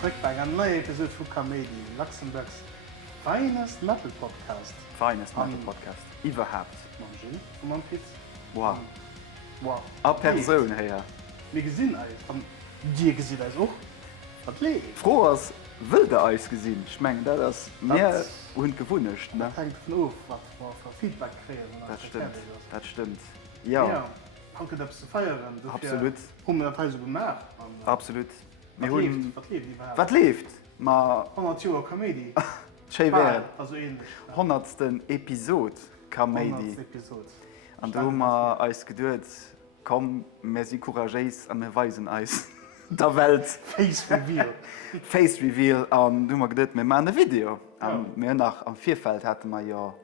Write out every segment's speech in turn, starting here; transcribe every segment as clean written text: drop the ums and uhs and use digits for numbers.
zurück bei einer neuen Episode von Kaméidi, Luxemburgs finest Metal Podcast. Finest Metal Podcast. Überhaupt. Bonjour, mon Pit. Wow. Wow. A Person her. Wir gesehen Eis. Und dir gesehen Eis auch. Was lebt? Froh als wilde Eis gesehen. Ich meine, das mehr und gewünscht. Ne? Das hängt davon auf, was wir für Feedback kriegen. Das stimmt. Das stimmt. Ja. Danke, dass du feiern. Absolut. Haben wir das so gemacht. Absolut. Was lebt? Was lebt? Ma 100 Jahre Kameidi. Schön wäre. Also ähnlich. 100. Episode Kameidi. 100. Episode. Und da haben wir uns gedacht, komm, wir sind courageous und wir weisen uns der Welt. Face Reveal. Face Reveal. Und da haben wir gedacht, wir machen ein Video. Und wir nach am Vierfeld hatten wir ja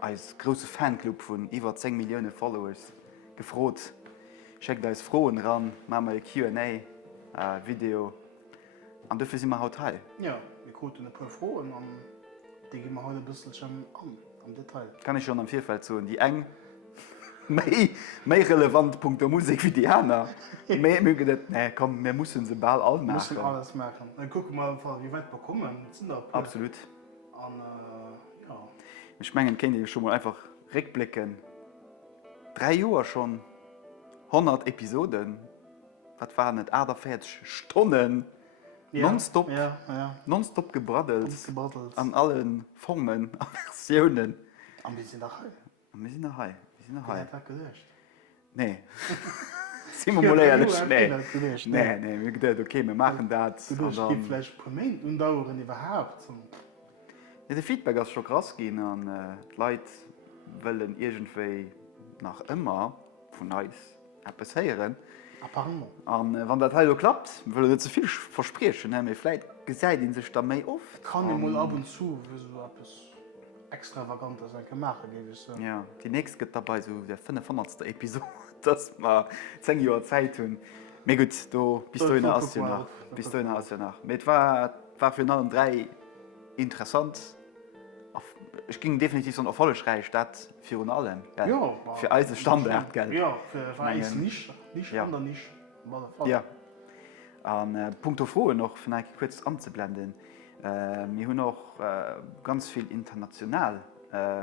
als großer Fanclub von über 10 Millionen Followers gefragt. Schickt uns Froen ran, machen wir ein Q&A Video. Und dafür sind wir heute hier. Ja, wir gucken ein paar Froen und die gehen wir heute ein bisschen schon am Detail. Kann ich schon am Vierfeld sagen, die eng mehr relevant Punkt der Musik wie die anderen. Wir mögen das, nee, komm, wir müssen sie bald all machen. Wir müssen alles machen. Dann gucken wir mal, wie weit wir kommen. Absolut. Und, ja. Ich meine, können die schon mal einfach rückblicken. 3 Jahre schon, 100 Episoden. Das waren nicht 48 Stunden. Ja, nonstop, ja. Nonstop gebraddelt. An allen Formen, an Versionen. Und wir sind nach Hause. Und wir sind nach Hause. Wer hat das gelöscht? Nee. Sind wir mal ehrlich? Nee, Nee. wir gedacht, okay, wir machen das. Du willst vielleicht ein paar Minuten und dauern überhaupt. Ja, der Feedback ist schon krass gehen und die Leute wollen irgendwie nach immer von uns etwas hören. Apparemment. Und wenn das halt klappt, will ich nicht zu viel versprechen. Ne? Vielleicht gesagt ihnen sich da mehr oft. Kann ich mal ab und zu für so etwas Extravagantes gemacht gebe ich so. Ja, die nächste geht dabei so der 500. Episode, dass wir 10 Jahre Zeit haben. Aber gut, du bist du in der Asien nach. Bist du in der Asien nach. Es war für alle 3 interessant. Ich ging definitiv so eine erfolgreiche Stadt für uns alle. Ja, für alles Standard, gell? Ja, für alles nicht anders nicht. Ja. Und Punkt Froen noch vielleicht kurz anzublenden. Wir haben noch ganz viel international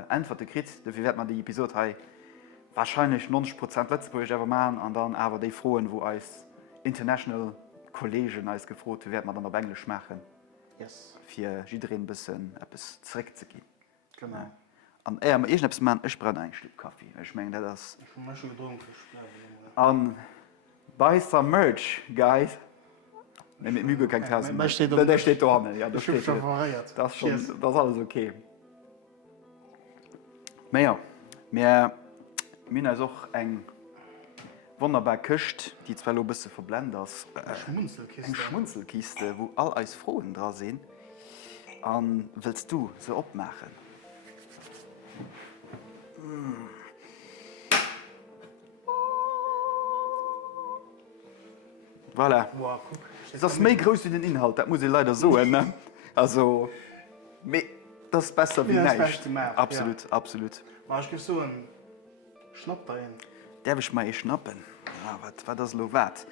Antworten gekriegt. Dafür wird man die Episode hier wahrscheinlich 90% Lützburg machen und dann aber die Froen, wo als International Kollegen als gefragt wird man dann auf Englisch machen. Yes. Für jeden ein bisschen etwas zurückzugehen. Genau. Und ich brenne ein Stück Kaffee. Ich meine, das. Ich habe schon getrunken. Und buy some merch, guys. Mit Mühe kein Tassen. Der steht da hinten. Ja, das steht schon feiert. Das ist alles okay. Aber ja, wir haben auch eine wunderbare Küche, die zwar ein bisschen verblendet ist. Eine Schmunzelkiste, wo all als Froen dran sind. Und willst du sie abmachen? Voilà. Wow, guck. Das ist mehr groß wie den Inhalt, das muss ich leider so ne? Also, das ist besser wie nichts. Absolut, ja. Absolut. Aber ich gebe so einen Schnapp da hin. Darf ich mal schnappen? Ja, was das lo wert?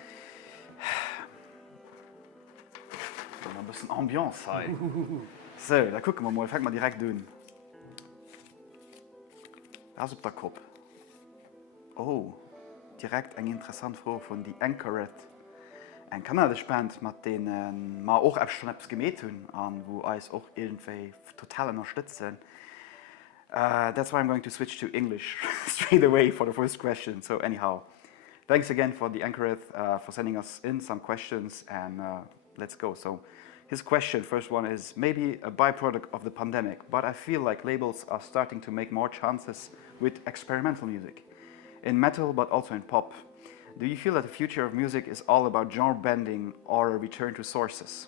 Dann ein bisschen Ambiance hier. So, da gucken wir mal, fangen wir direkt an. Was auf der Kopf? Oh, direkt eine interessante Frage von die Anchoret. Ein kanadische Band, mit denen wir auch schon etwas gemacht haben, wo uns auch irgendwie total unterstützen. That's why I'm going to switch to English straight away for the first question. So anyhow, thanks again for the Anchoret for sending us in some questions and let's go. So his question, first one is maybe a byproduct of the pandemic, but I feel like labels are starting to make more chances with experimental music, in metal but also in pop. Do you feel that the future of music is all about genre bending or a return to sources?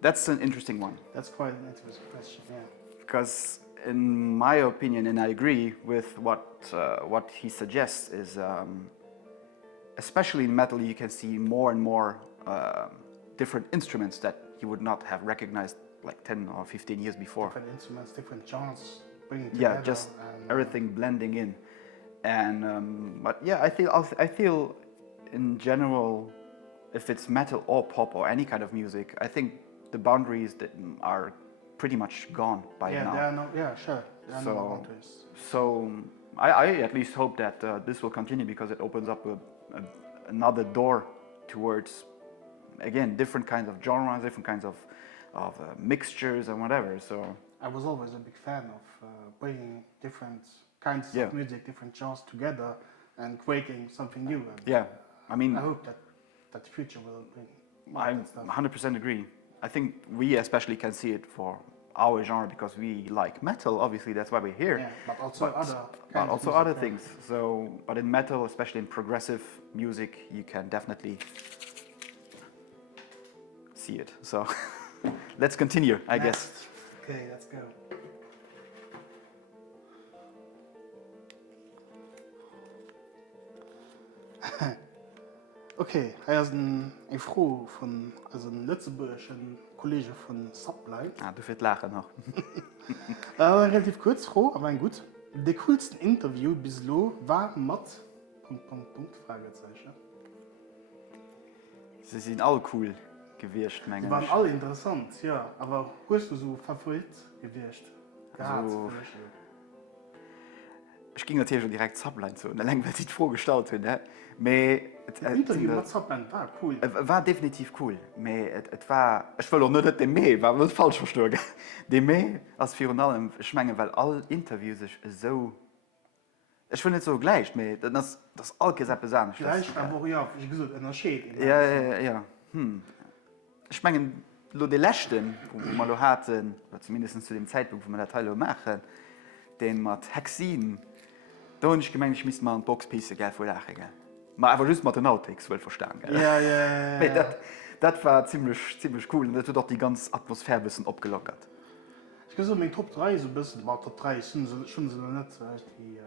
That's an interesting one. That's quite an interesting question, yeah. Because in my opinion, and I agree with what he suggests, is especially in metal you can see more and more different instruments that you would not have recognized like 10 or 15 years before. Different instruments, different genres bringing together. Yeah, just everything blending in. And but yeah, I feel in general if it's metal or pop or any kind of music, I think the boundaries that are pretty much gone by Yeah, now. there are no, yeah, sure. There are no So, boundaries. so I at least hope that this will continue because it opens up another door towards, again, different kinds of genres, different kinds of mixtures and whatever. So I was always a big fan of bringing different kinds Yeah. of music, different genres together and creating something new. And yeah, I mean, I hope that the future will bring I that stuff. 100% agree. I think we especially can see it for our genre because we like metal. Obviously, that's why we're here. Yeah, but also other But kinds of also music, other yeah. things. So, but in metal, especially in progressive music, you can definitely see it. So, let's continue, I guess. Next. Okay, let's go. Okay, er ist ein Froen von also ein Lützeburgischen Kollege von Supply. Ah, du wirst lachen noch. Relativ kurz, froh, aber ein gut. Der coolsten Interview bislo war mit... Fragezeichen. Sie sind alle cool gewirrscht, Die meine waren alle interessant, ja. Aber hast du so Favorit gewirrscht? Gehabt, So- zum Beispiel? Ich ging natürlich schon direkt Subline zu, und dann lang, weil sie es vorgestellt haben. Ne? Aber Das Interview mit Supply war cool. war definitiv cool. Aber es war, ich will auch nicht, dass der mehr war, nicht falsch verstehen. Der mehr als für allem, ich meine, weil alle Interviews sich so, ich will nicht so gleich, aber das alles gesagt besonders. Vielleicht, aber ja, ich gesagt, in der Schäd. Ja. Ich meine, lo die letzten, wo wir lo hatten, oder zumindest zu dem Zeitpunkt, wo wir das Teil machen, den mit Hexin, da habe ich gemeint, ich müsste mal ein Boxpiece Geld für lachen. Aber einfach just mit den Outtakes, will verstehen. Gell? Ja. Das war ziemlich cool und das hat auch die ganze Atmosphäre ein bisschen abgelockert. Ich gesagt, mein Top 3 so ein bisschen, aber Top 3 schon so nicht so richtig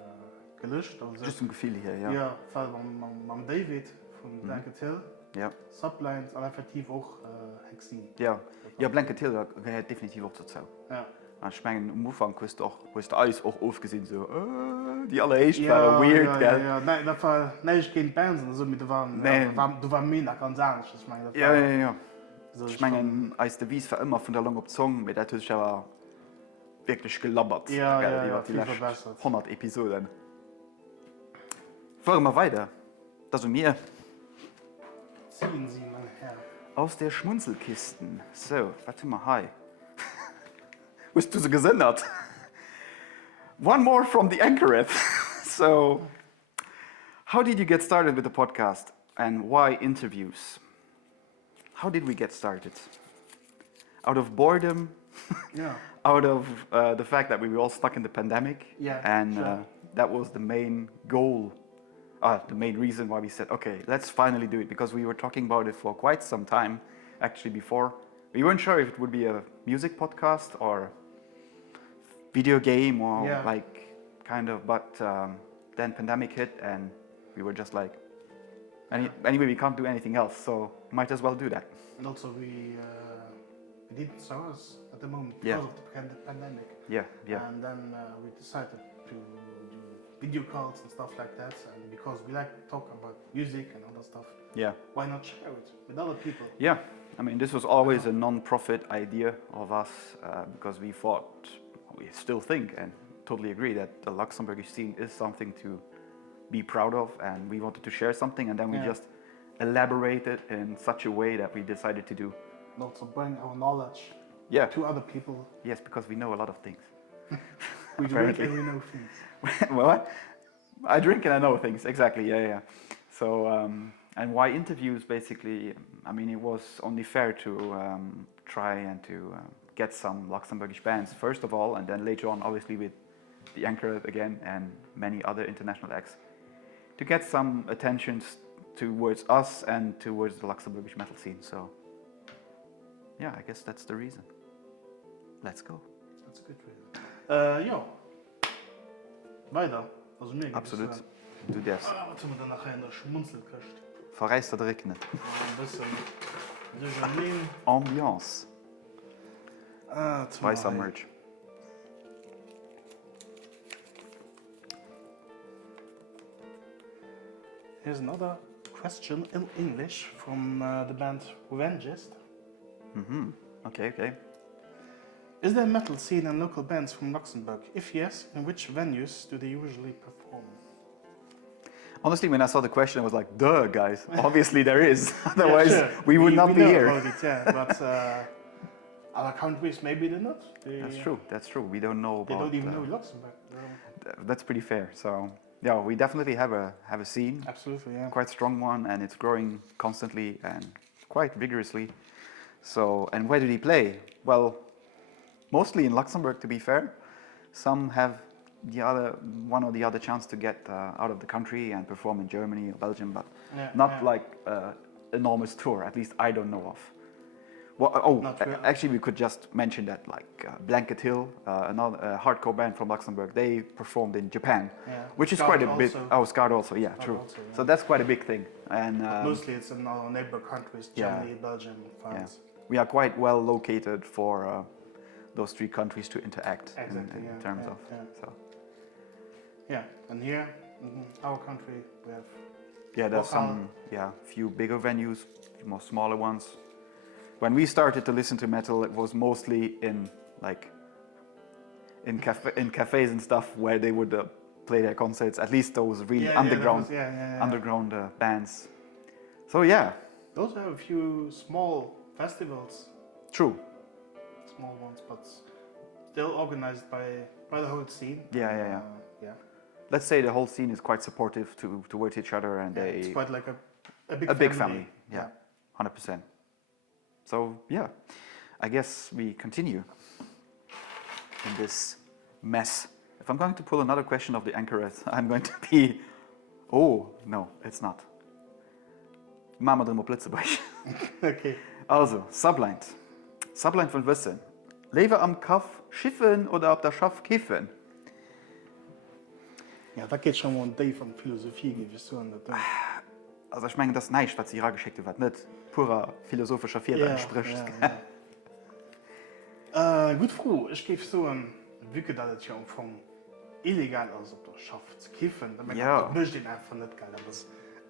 gelöscht. Also Just zum Gefühl hier, ja. Ja, vor allem mit David von Blanket Hill. Ja. Sublines, aber effektiv auch Hexin. Ja, Blanket Hill gehört definitiv auch dazu. Ja. Ich meine, am Anfang hast du alles auch aufgesehen, so, die allererst waren weird, gell? Ja. Nein, das war nicht gegen Bands, also mit waren, Nee. du war mehr ganz anders. Ich meine, das Ja. war, so, Ich meine, als Devis war immer von der Long Option, mit der natürlich aber wirklich gelabbert. Ja, gell, ja, über die viel letzten verbessert. 100 Episoden. Fahren wir weiter. Das sind wir ziehen Sie, mein Herr. aus der Schmunzelkisten. So, warte mal, hi. Bist du so gesendet? One more from the anchoret. So, how did you get started with the podcast and why interviews? How did we get started? Out of boredom? Yeah. Out of the fact that we were all stuck in the pandemic? Yeah, And sure. that was the main goal, the main reason why we said, okay, let's finally do it. Because we were talking about it for quite some time, actually, before. We weren't sure if it would be a music podcast or video game or Yeah. like kind of, but then pandemic hit and we were just like, anyway, we can't do anything else, so might as well do that. And also we didn't saw us at the moment Yeah. because of the pandemic. Yeah. And then we decided to do video calls and stuff like that. And because we like to talk about music and other stuff, Yeah. why not share it with other people? Yeah, I mean, this was always a non-profit idea of us because we thought, we still think and totally agree that the Luxembourgish scene is something to be proud of, and we wanted to share something, and then we Yeah. just elaborated in such a way that we decided to do. And also bring our knowledge Yeah, to other people. yes, because we know a lot of things. We drink Apparently. and we know things. What? I drink and I know things, exactly, yeah. So, and why interviews, basically, I mean, it was only fair to try and to get some Luxembourgish bands, first of all, and then later on, obviously, with the Anchor again and many other international acts, to get some attention towards us and towards the Luxembourgish metal scene. So, yeah, I guess that's the reason. Let's go. That's a good reason. Ja. Weiter. Also mir Absolut. Du darfst. Warte mal, dann nachher in der Schmunzelköcht. Verreist oder regnet. Ein bisschen Déjeuner. Ambiance. Buy some Zum merch. Here's another question in English from the band Revengist. Okay. Is there a metal scene in local bands from Luxembourg? If yes, in which venues do they usually perform? Honestly, when I saw the question, I was like, duh, guys. Obviously there is. Otherwise, Yeah, sure. we would not be know here. about it, yeah, but other countries, maybe they're not. That's true. We don't know about... They don't even know Luxembourg. That's pretty fair. So, yeah, we definitely have a scene. Absolutely, yeah. Quite strong one, and it's growing constantly and quite vigorously. So, and where do they play? Well, mostly in Luxembourg, to be fair. Some have one or the other chance to get out of the country and perform in Germany or Belgium, but not like enormous tour. At least I don't know of. Well, actually, we could just mention that, like Blanket Hill, another hardcore band from Luxembourg, they performed in Japan, which is quite a bit. Scout also, yeah, true. Also, yeah. So that's quite a big thing. And mostly it's in our neighbor countries, Germany, Belgium, France. Yeah. We are quite well located for those three countries to interact in terms of. So. Yeah, and here in our country we have. Yeah, there's some few bigger venues, more smaller ones. When we started to listen to metal, it was mostly in cafes and stuff where they would play their concerts. At least those really underground bands. So yeah. Those have a few small festivals. True. Small ones, but still organized by the whole scene. Yeah. Let's say the whole scene is quite supportive towards each other, and it's quite like a big family. Yeah, 100%. So yeah, I guess we continue in this mess. If I'm going to pull another question of the anchoret, I'm going to be... Oh, no, it's not. Machen wir drin mal Blitze bei euch. Okay. Also, Subline. Subline von Wissen. Lebe am Kaff schiffen oder auf der Schaff kiffen? Ja, da geht schon mal um die von Philosophie, wie so an der. Also ich meine, das ist nicht, was sie hier geschickt hat, nicht purer philosophischer Fehler entspricht. Gut froh, ich gebe so ein Wicke, dass es ja von illegal aus auf der Schaff zu kiffen. Das möchte ich einfach nicht geil.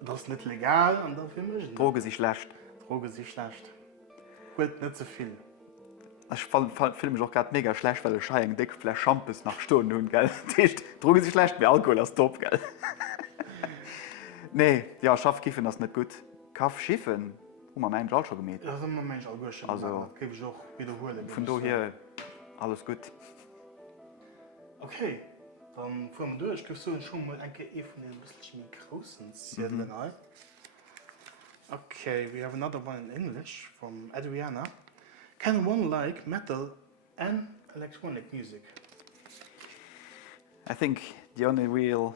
Das ist nicht legal und dafür möchte ich. Droge sich schlecht. Gut, nicht so viel. Ich fühle mich auch gerade mega schlecht, weil ich einen dicken Flasch Champus nach Stunden und gell. Droge sich schlecht, wie Alkohol ist top, gell. Nee, ja, Schaffkiffen das nicht gut. Kaff schiffen, man meint auch schon gemäht. Ja, das haben wir Menschen auch schon. Also, gebe ich auch wiederholen. Von daher, alles gut. Okay, dann fahren wir durch. Ich gebe so schon mal ein bisschen großen Zetteln ein. Okay, we have another one in English from Adriana. Can one like metal and electronic music? I think the only real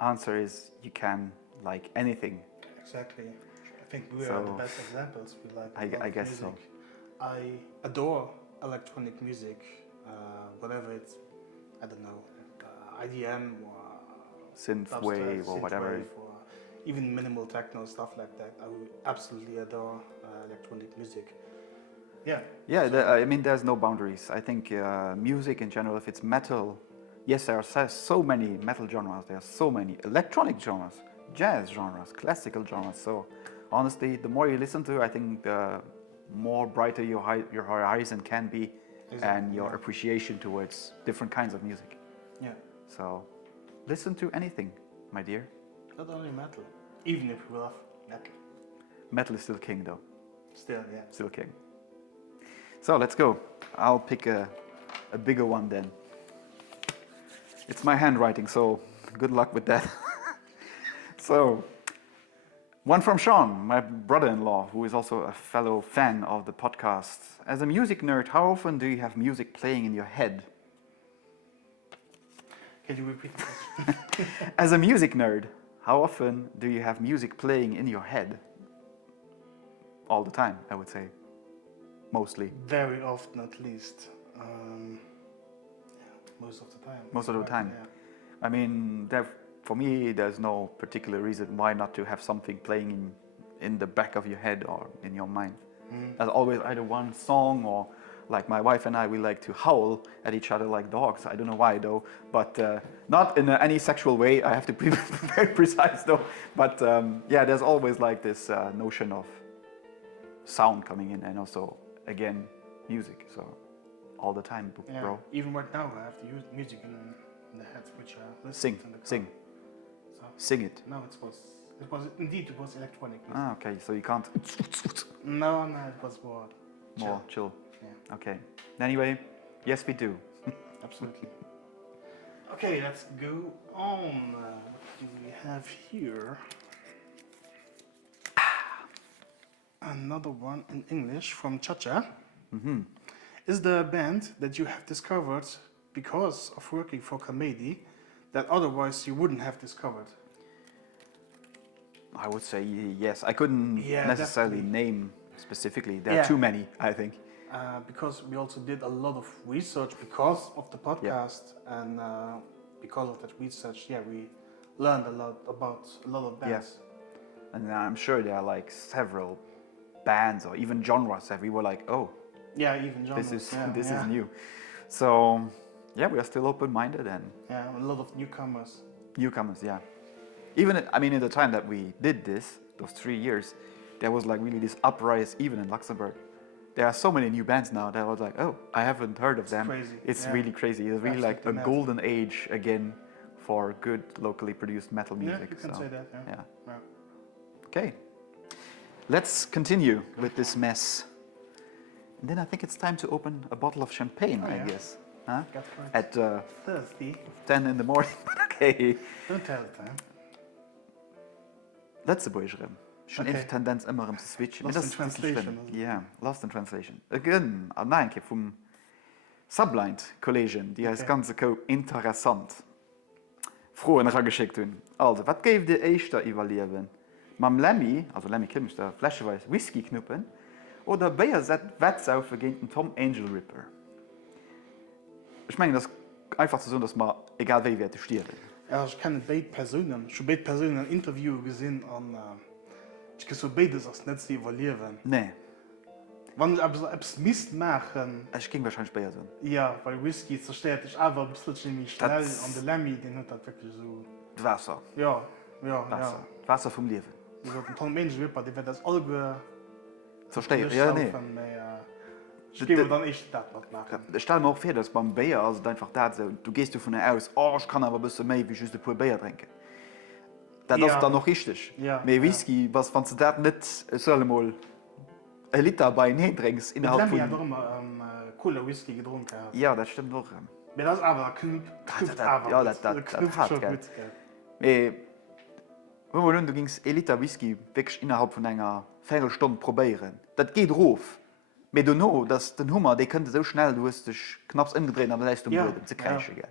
answer is you can like anything. Exactly. I think we are the best examples. We like I guess music. so. I adore electronic music, whatever it's, I don't know, IDM or synthwave or whatever. Or even minimal techno, stuff like that. I would absolutely adore electronic music. Yeah. I mean, there's no boundaries. I think music in general, if it's metal, yes, there are so many metal genres. There are so many electronic genres, jazz genres, classical genres. So, honestly, the more you listen to, I think the more brighter your horizon can be, and your appreciation towards different kinds of music. Yeah. So, listen to anything, my dear. Not only metal, even if we love metal. Metal is still king, though. Still, yeah. Still king. So let's go. I'll pick a bigger one then. It's my handwriting, so good luck with that. So, one from Sean, my brother-in-law, who is also a fellow fan of the podcast. As a music nerd, how often do you have music playing in your head? Can you repeat that? As a music nerd, how often do you have music playing in your head? All the time, I would say. Mostly. Very often, at least. Most of the time. Most of the time. Yeah. I mean, for me, there's no particular reason why not to have something playing in the back of your head or in your mind. There's always either one song or Like my wife and I, we like to howl at each other like dogs. I don't know why though, but not in any sexual way. I have to be very precise though. But yeah, there's always like this notion of sound coming in, and also again music. So all the time, bro. Even right now, I have to use music in the head, which Sing, in the car. sing, So, sing it. no, it was indeed it was electronic music. Ah, okay. So you can't. No, it was more More chill. Yeah. Okay. Anyway, yes, we do. Absolutely. Okay, let's go on. What do we have here? Another one in English from Chacha. Is there a band that you have discovered because of working for Kaméidi that otherwise you wouldn't have discovered? I would say yes. I couldn't necessarily definitely. name specifically. There are too many, I think. Because we also did a lot of research because of the podcast, and because of that research, we learned a lot about a lot of bands. And I'm sure there are like several bands or even genres that we were like, oh, Yeah, even genres. this this is new. So yeah, we are still open-minded and a lot of newcomers. newcomers. Yeah, even in the time that we did this, those 3 years, there was like really this uprise even in Luxembourg. There are so many new bands now that I was like, oh, I haven't heard of them. Crazy. It's really crazy. It's really like a golden age again for good locally produced metal music. Yeah, you can say that. Yeah. Okay. Let's continue with this mess. And then I think it's time to open a bottle of champagne, I guess. Huh? At thirsty. 10 in the morning. Okay. Don't tell it, huh? Letzte Boyschrem. Schon Okay. okay. Tendenz immer im Switchen. Lost in translation. Yeah, lost in translation. Again, nein, vom Sublind Collegian, die heißt ganz interessant. Froen geschickt hun. Also, was gäbe dir echter überleben? Mam Lemmy, also Lemmy Kim, der flascheweise Whisky knuppen, oder Bayer set Wettsaufe gegen den Tom Angel Ripper? Ich meine, das ist einfach so, dass man, egal wie wir stieren. Ja, ich kenne beide Personen. Ich habe beide Personen ein Interview gesehen und ich kann so beides als nicht zu evaluieren. Nee. Wenn ich etwas Mist machen, Ich ging wahrscheinlich Bayer so. ja, weil Whisky zerstört ich aber ein bisschen ziemlich schnell und der Lemmy, den hat das wirklich so... Wasser. Ja. Wasser vom Leben. Ich habe einen tollen Menschen, der wird das alle Verstehe, ja, nee. Ich gebe dann echt das noch machen. Stell mir auch vor, dass beim Bayer, also einfach das so, du gehst davon aus, oh, ich kann aber ein bisschen mehr wie just ein paar Bayer trinken. Das ist dann noch richtig. Ja, Mehr Whisky, was wenn du das nicht, soll mal ein Liter bei ihnen trinkst, innerhalb Lemmy von... hat doch immer cooler Whisky getrunken. Ja, das stimmt auch. Aber das aber knüpft aber. Ja, das hat, schon gell. gut. Du gingst 1 Liter Whisky wirklich innerhalb von einer Viertelstunde probieren. Das geht drauf. Aber du weißt, dass den Hummer, der könnte so schnell, du hast dich knapp umgedreht, aber dann ist du Boden zu kreischen. Ja.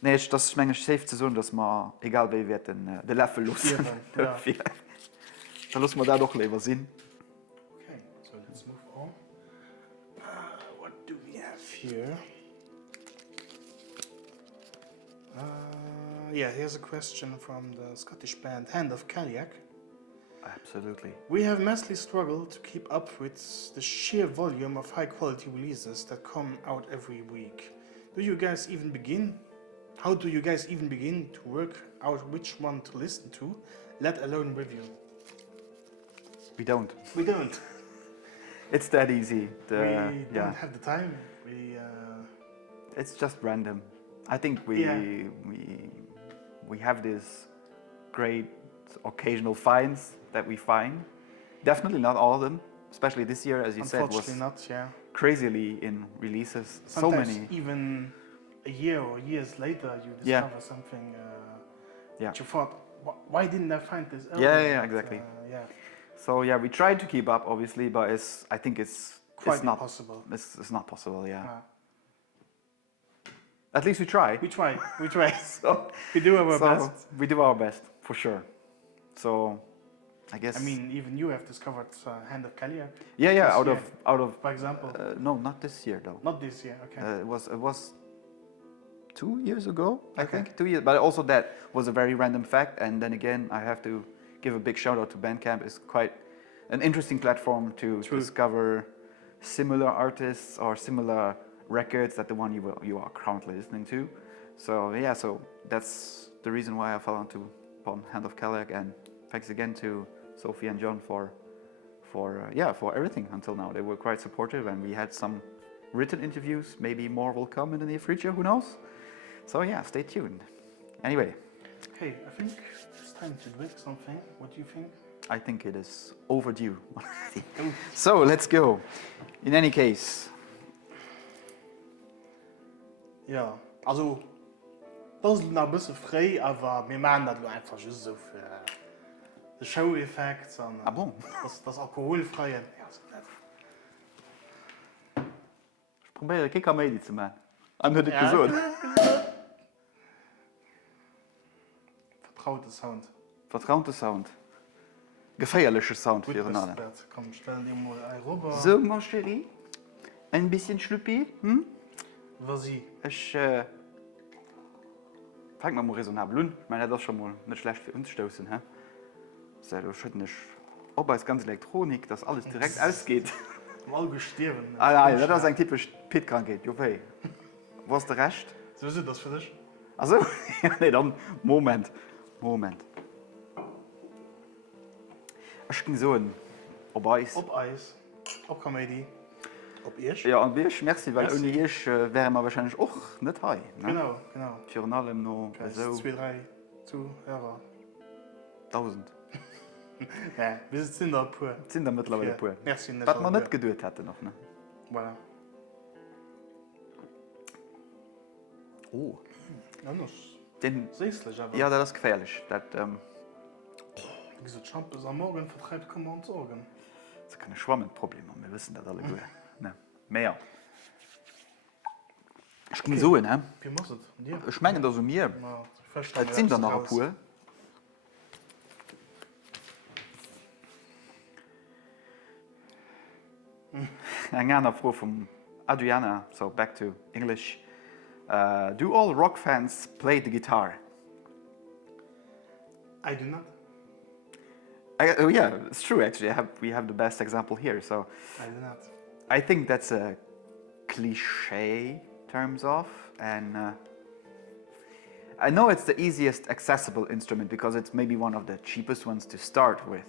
Nee, das ist manchmal safe zu sagen, dass man, egal wie wir den Löffel los. Ja. Dann lassen wir da doch lieber sehen. Okay, so let's move on. What do we have here? Yeah, here's a question from the Scottish band Hand of Cailleach. Absolutely. We have massively struggled to keep up with the sheer volume of high-quality releases that come out every week. How do you guys even begin to work out which one to listen to, let alone review? We don't. We don't. It's that easy. We don't have the time. It's just random. I think we have these great occasional finds that we find. Definitely not all of them, especially this year, as you said, was crazily in releases. Sometimes so many. Even a year or years later, you discover something that you thought, why didn't I find this earlier? Yeah, exactly. So yeah, we tried to keep up, obviously, but I think it's not possible. It's not possible. Yeah. At least we try. We try. So we do our best. We do our best, for sure. So, I guess. I mean, even you have discovered Hand of Cailleach. Yeah. Out of. For example. No, not this year though. Not this year. Okay. It was 2 years ago, I think. 2 years. But also that was a very random fact. And then again, I have to give a big shout out to Bandcamp. It's quite an interesting platform to discover similar artists or similar records that the one you are currently listening to. So yeah, so that's the reason why I fell upon Hand of Kelleg, and thanks again to Sophie and John for everything until now. They were quite supportive, and we had some written interviews. Maybe more will come in the near future, who knows? So yeah, stay tuned. Anyway. Hey, I think it's time to drink something. What do you think? I think it is overdue. So let's go. In any case. Ja, also das ist noch ein bisschen frei, aber wir machen das einfach just so für den Show-Effekt und Ah bon? das alkoholfreie. Ja, so nett. Ich probiere kein Kaméidi zu machen. An hört Ja. gesund. Vertrauter Sound. Vertraute Sound. Gefeierliche Sound für Gut, einen anderen. komm, stell dir mal ein rüber. So, mon chéri. Ein bisschen Schluppi. Hm? Vas-y. Ich fang mal raisonnabel an. Ich meine, das ist schon mal nicht schlecht für uns stoßen. Hä? So, du schützt nicht. Aber es ist ganz Elektronik, dass alles direkt ausgeht. Mal gestorben. Ah nein, das ist ein typisch Pit-Krankheit. Okay. Was ist der Rest? So ist das für dich? Also, nee, dann Moment. Ich ging so ob Eis. Ob Eis, ob Kaméidi, ob iech. Ja, und wir merci, weil Merci. ohne iech wären wir wahrscheinlich auch nicht hier. Ne? Genau. Für allem noch so 2, 3 Zuhörer. 1000. Ja, wir sind da pur. Sind da mittlerweile pur. Merci, nicht Was man alle nicht geduld hätte noch. Ne? Voilà. Oh. Anders. Den, Seeslich, aber. ja, das ist gefährlich. Das, Wie gesagt, Champ ist am Morgen vertreibt, kann man sorgen. das ist keine Schwammenprobleme. Wir wissen das alle gut. Ne? Mehr. Ich ging so, ne? Wie machst du das? Und dir? Ich meine, das mir. Na, ich verstehe, Es sind da noch ein raus. paar. Eine andere Frage von Adriana, so back to English. Do all rock fans play the guitar? I do not. Oh yeah, it's true actually. We have the best example here. So I do not. I think that's a cliche terms of, and I know it's the easiest accessible instrument because it's maybe one of the cheapest ones to start with.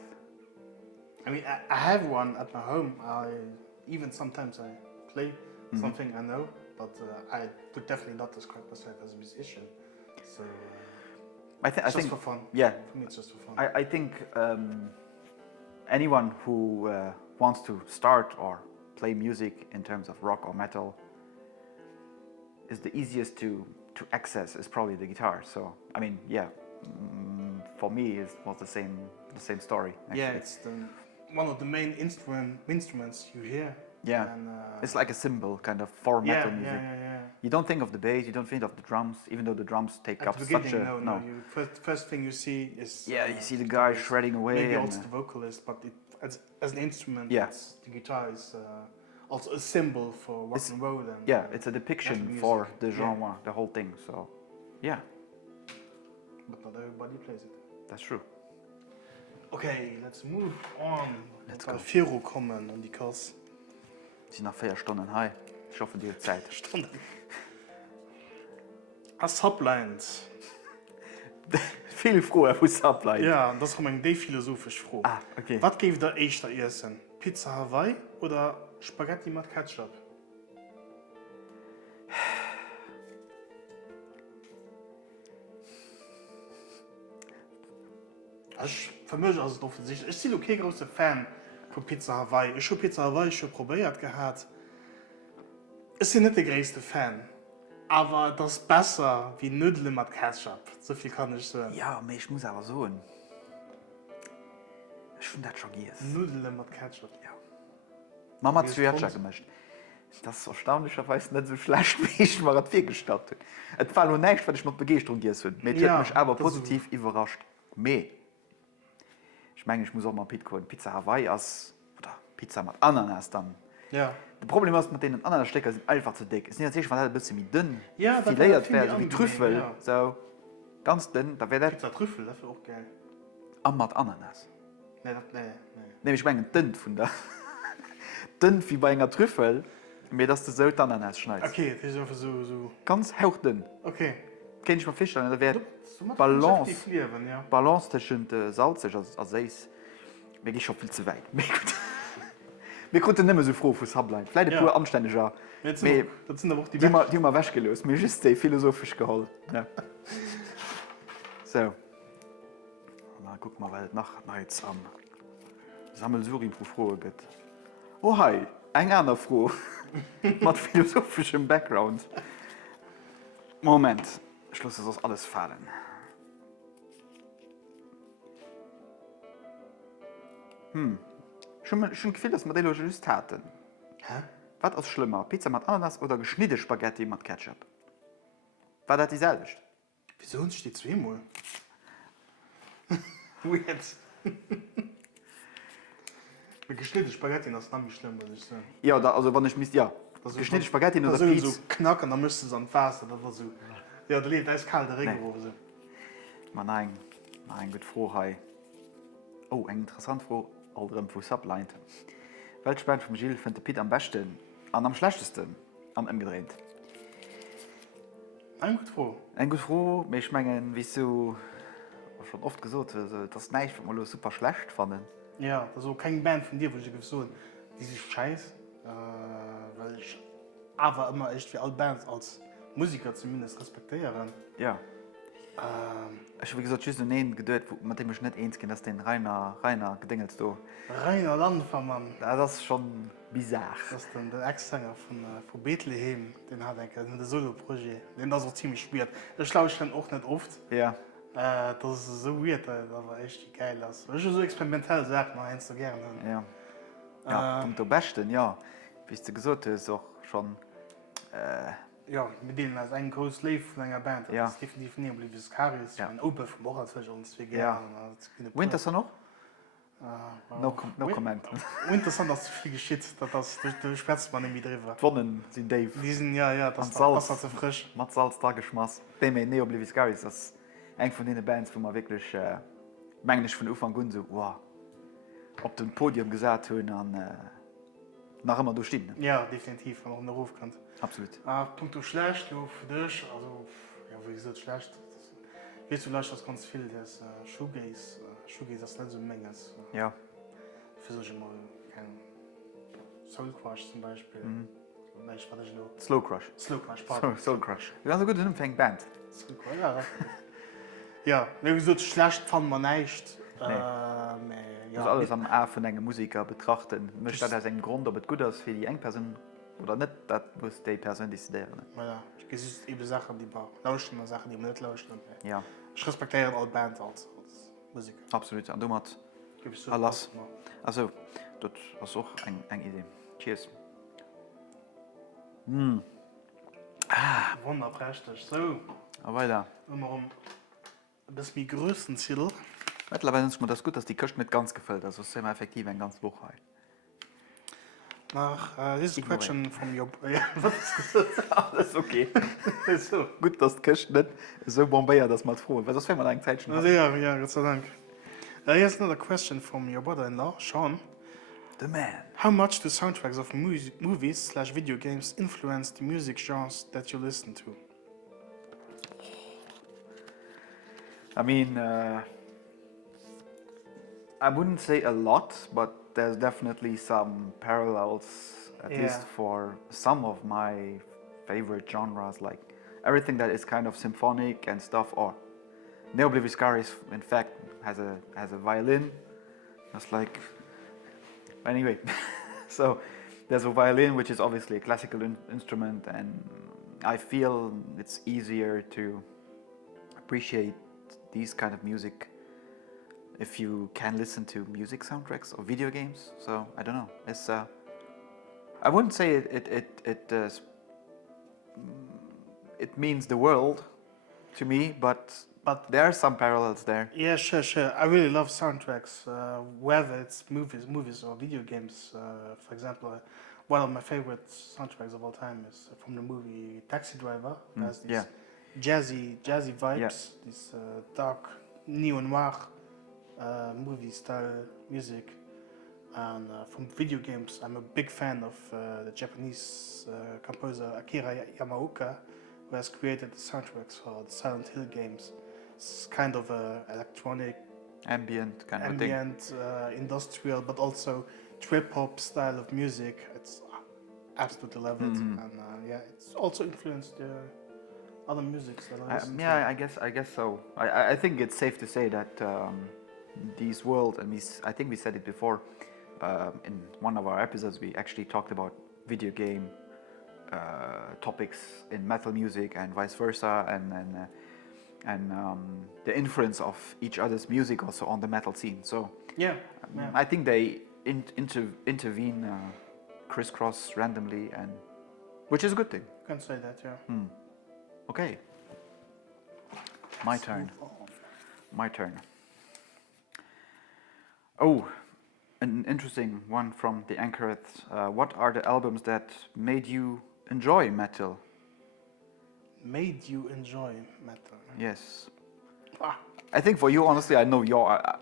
I mean, I have one at my home. Even sometimes I play something I know, but I would definitely not describe myself as a musician. So I it's just think for fun. yeah. For me, it's just for fun. I think anyone who wants to start or play music in terms of rock or metal is the easiest to access is probably the guitar. So I mean, yeah, for me it was the same story. Actually. Yeah, it's one of the main instruments you hear. Yeah, and, it's like a symbol kind of for metal music. Yeah. You don't think of the bass, you don't think of the drums, even though the drums take At up the such beginning, a no. First thing you see is yeah, you see the guy shredding away. Maybe and, also the vocalist, but as an instrument, Yeah. the guitar is also a symbol for rock and roll. And, yeah, it's a depiction music. for the Yeah. genre, the whole thing. So, yeah, But not everybody plays it. that's true. Okay, let's move on. Let's Bei go. Firo kommen und die Kurs. Es sind nach 4 Stunden high. Ich hoffe, dir Zeit. Stunden. As Sublines. Viel froher Fuß ableiten. Ja, das ist mein philosophisch froh. Ah, okay. Was gibt der echter Essen? Pizza Hawaii oder Spaghetti mit Ketchup? Für mich ist es offensichtlich. Ich bin okay großer Fan von Pizza Hawaii. Ich habe Pizza Hawaii schon probiert gehabt. Ich bin nicht der größte Fan. Aber das ist besser wie Nudeln mit Ketchup. So viel kann ich sagen. Ja, aber ich muss aber so. Ich finde das schon gies. Nudeln mit Ketchup. Ja. Mama Wie hat ist Sriracha Froen? gemischt. Das ist erstaunlicherweise nicht so schlecht, wie ich mir das vorgestellt habe. Es war nur nicht, weil ich mit Begeisterung gegessen habe. Mir Ja, hat mich aber das positiv überrascht. Mehr. Ich meine, ich muss auch mal Pizza Hawaii oder Pizza mit Ananas dann. Ja. Das Problem ist, mit den Ananasstecker sind einfach zu dick. Es ist nicht sicher, weil das ein bisschen wie dünn Ja, das filiert finde ich wird, wie angenehm, Trüffel. ja. So, ganz dünn, da wäre das Pizza Trüffel, das wäre auch geil. mit Ananas. Nee. Nee, ich meine dünn von der. dünn wie bei einer Trüffel, mir dass du so dann Ananas schneidest. Okay, das ist einfach so. Ganz hauchdünn. Okay. Kenn ich mal feststellen, da wäre So macht Balance. die Flieren, ja. Balance zwischen salzig als Eis. Mir geht schon viel zu weit. Wir konnten nicht mehr so froh fürs Hablein. Vielleicht ein paar anständiger. Das sind aber auch die Die mal weggelöst. Mir ist das philosophisch geholt. Ja. So. Na, guck mal, weil nach jetzt am Sammelsurium pro Frohe geht. Oh, hi. Ein anderer Froh. Mit philosophischem Background. Moment. Schluss ist das alles fallen. Schon gefühlt, dass wir das just hatten. Hä? Was ist schlimmer? Pizza mit Ananas oder geschnittene Spaghetti mit Ketchup? War das dieselbe? Wieso uns steht zweimal? Weird. Mit geschnittenen Spaghetti, das ist nicht schlimm, was ich sagen. Ja, also wenn ich mich, ja. Geschnittene Spaghetti oder Pizza. So knacken, dann müsste es dann fast oder so. Ja, da lebt eiskalte Regen oder so. Nein, gut froh, hi. Oh, eine interessante Frage, anderem für Subline. Welche Band von Gilles findet Pete am besten und am schlechtesten an ihm gedreht? Ein gut froh. Eine gute Frage, aber ich meine, wie so schon oft gesagt, das nicht mal super schlecht fanden. Ja, also keine Band von dir, wo ich gesagt die ist scheiß. Weil ich aber immer echt wie alle Bands als Musiker zumindest respektieren. Ja. Ich habe gesagt, ich habe einen gedacht, mit dem ich nicht eins kenne, dass den reiner gedingelt so. Reiner Landvermann. Ja, das ist schon bizarr. Das ist dann der Ex-Sänger von Bethlehem, den hat er in der Solo-Projekt. Den das auch ziemlich schwer. Das glaube ich dann auch nicht oft. Ja. Das ist so weird, das war echt geil. Das ist so experimentell, sagt man eins so gerne. Ja. Ja, und der Besten, ja. Wie du gesagt hast, ist auch schon. Ja, mit denen als ein großes Leben von einer Band. Ja. Das ist definitiv nicht Oblivious Caris. Ja. Ein Open vom Woche zwischen uns. Ja. Winter ist er noch? No comment. Interessant, dass viel geschieht. Du spätzt man nicht drüber. Wonnen sind Dave. Die sind, ja, das ist so frisch. Mit Salz da geschmass. Dem nicht Oblivious Caris, das ist eine von den Bands, wo man wirklich manchmal von Anfang an so, wow, auf dem Podium gesagt haben und nach immer durchstehen. Ja, definitiv, wenn man den Ruf kennt. Absolut. Punkto schlecht, du für dich, also, ja, wie gesagt, schlecht. Weißt du, vielleicht das ganz viel, das Shoegaze. Shoegaze ist nicht so eine Menge. Ja. Versuche ich mal kein Soul Crush zum Beispiel. Nein, ich warte noch. Slow Crush. Slow Crush, pardon. Soul Crush. Wir haben so gut in einem Band. Slow Crush, ja. Ja, wie gesagt, schlecht fand man nicht. Ja, ja, das alles am A von einem Musiker betrachten. Möchte das als einen Grund, ob es gut ist für die eine Person oder nicht, das muss die Person dezidieren. Ja, ich sehe eben Sachen, die man lauschen und Sachen, die man nicht lauschen. Ja. Ich respektiere alle Band als Musiker. Absolut. Und du machst So alles. Also, das ist auch eine Idee. Cheers. Wunderbar, so. Aber weiter. Immer das ist mein größten Ziel. Mittlerweile ist mir das gut, dass die Küche nicht ganz gefällt. Also, es ist immer effektiv eine ganze Woche. Nach this question from your... Ja, was ist das? Alles okay. So. Gut, dass die Küche nicht so bombardiert, dass man es froh ist. Weil das wäre mal eine Zeit schon. Also, ja, Gott sei Dank. Here's another question from your brother-in-law, Sean. The man. How much do soundtracks of movies/video games influence the music genres that you listen to? I mean, I wouldn't say a lot, but there's definitely some parallels, at least for some of my favorite genres, like everything that is kind of symphonic and stuff, or Neoblivious Caris, in fact, has a violin. That's like, anyway, so there's a violin, which is obviously a classical instrument, and I feel it's easier to appreciate these kind of music if you can listen to music soundtracks or video games. So I don't know. It's I wouldn't say it means the world to me, but there are some parallels there. Yeah, sure. I really love soundtracks, whether it's movies or video games. For example, one of my favorite soundtracks of all time is from the movie Taxi Driver. It has these jazzy vibes, this dark neo-noir movie style music. And from video games, I'm a big fan of the Japanese composer Akira Yamaoka, who has created the soundtracks for the Silent Hill games. It's kind of a electronic, Ambient kind of thing. industrial, but also trip-hop style of music. It's absolutely love it. And yeah, it's also influenced other musics that I listen to. Yeah, I guess so. I think it's safe to say that this world, and I think we said it before, in one of our episodes, we actually talked about video game topics in metal music and vice versa, and the influence of each other's music also on the metal scene. So Yeah, I think they intervene, crisscross randomly, and which is a good thing. you can say that, yeah. Okay, my turn. My turn. Oh, an interesting one from the Anchoret. What are the albums that made you enjoy metal? Made you enjoy metal? Yes. Ah, I think for you, honestly, I know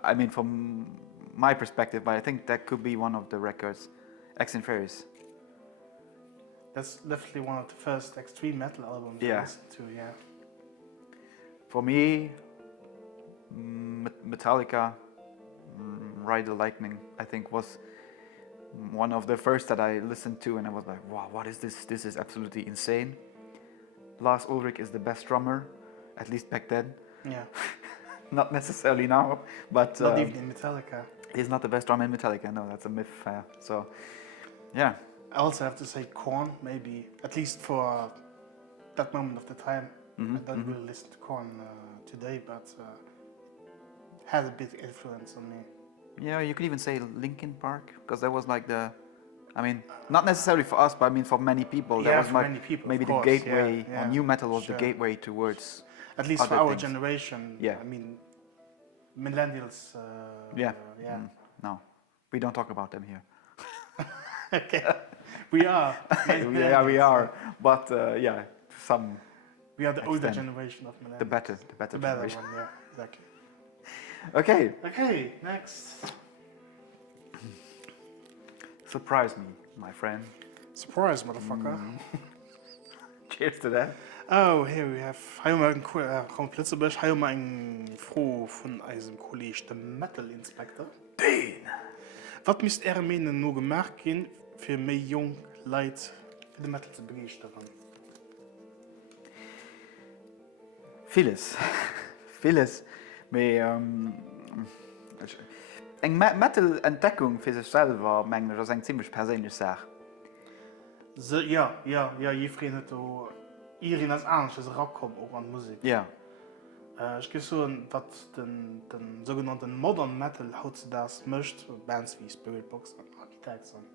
I mean, from my perspective, but I think that could be one of the records. X and Fairies. that's definitely one of the first extreme metal albums I Yeah. listened to, yeah. For me, Metallica, Ride the Lightning, I think was one of the first that I listened to, and I was like, wow, what is this? This is absolutely insane. Lars Ulrich is the best drummer, at least back then. Yeah, Not necessarily now, but not even in Metallica. he's not the best drummer in Metallica. No, that's a myth. So, yeah. I also have to say Korn, maybe, at least for that moment of the time. I don't really listen to Korn today, but had a big influence on me. Yeah, you could even say Linkin Park, because that was like I mean, not necessarily for us, but I mean for many people. That Yeah, was for many people, maybe of the course, gateway, yeah, or yeah, new metal was sure. the gateway towards At least for other our things. generation. Yeah. I mean, millennials. Yeah. Yeah. No, we don't talk about them here. Okay. We are. Yeah, we are. But yeah, some We are the older extent. generation of millennials. The better The better generation. one, yeah, exactly. Okay, Okay, next. surprise me, my friend. Surprise, motherfucker. Cheers to that. Oh, here we have. Gewoon Plitzebusch. Hier mal ein Froh von einem Kollegen, dem Metal Inspector. Den! Was müsst ihr meinen nur gemacht gehen, für mehr jung Leute für den Metal zu begeistern? Vieles. Vieles. Eng Metal-Entdeckung für sich selber, meine ich, ist eine ziemlich persönliche Sache. Ja, je früher du iedereen als anders rauskommt, auch an Musik. Ja. Ich gehe so, dass den sogenannten Modern Metal heute das möchte, Bands wie Spiritbox und Architects und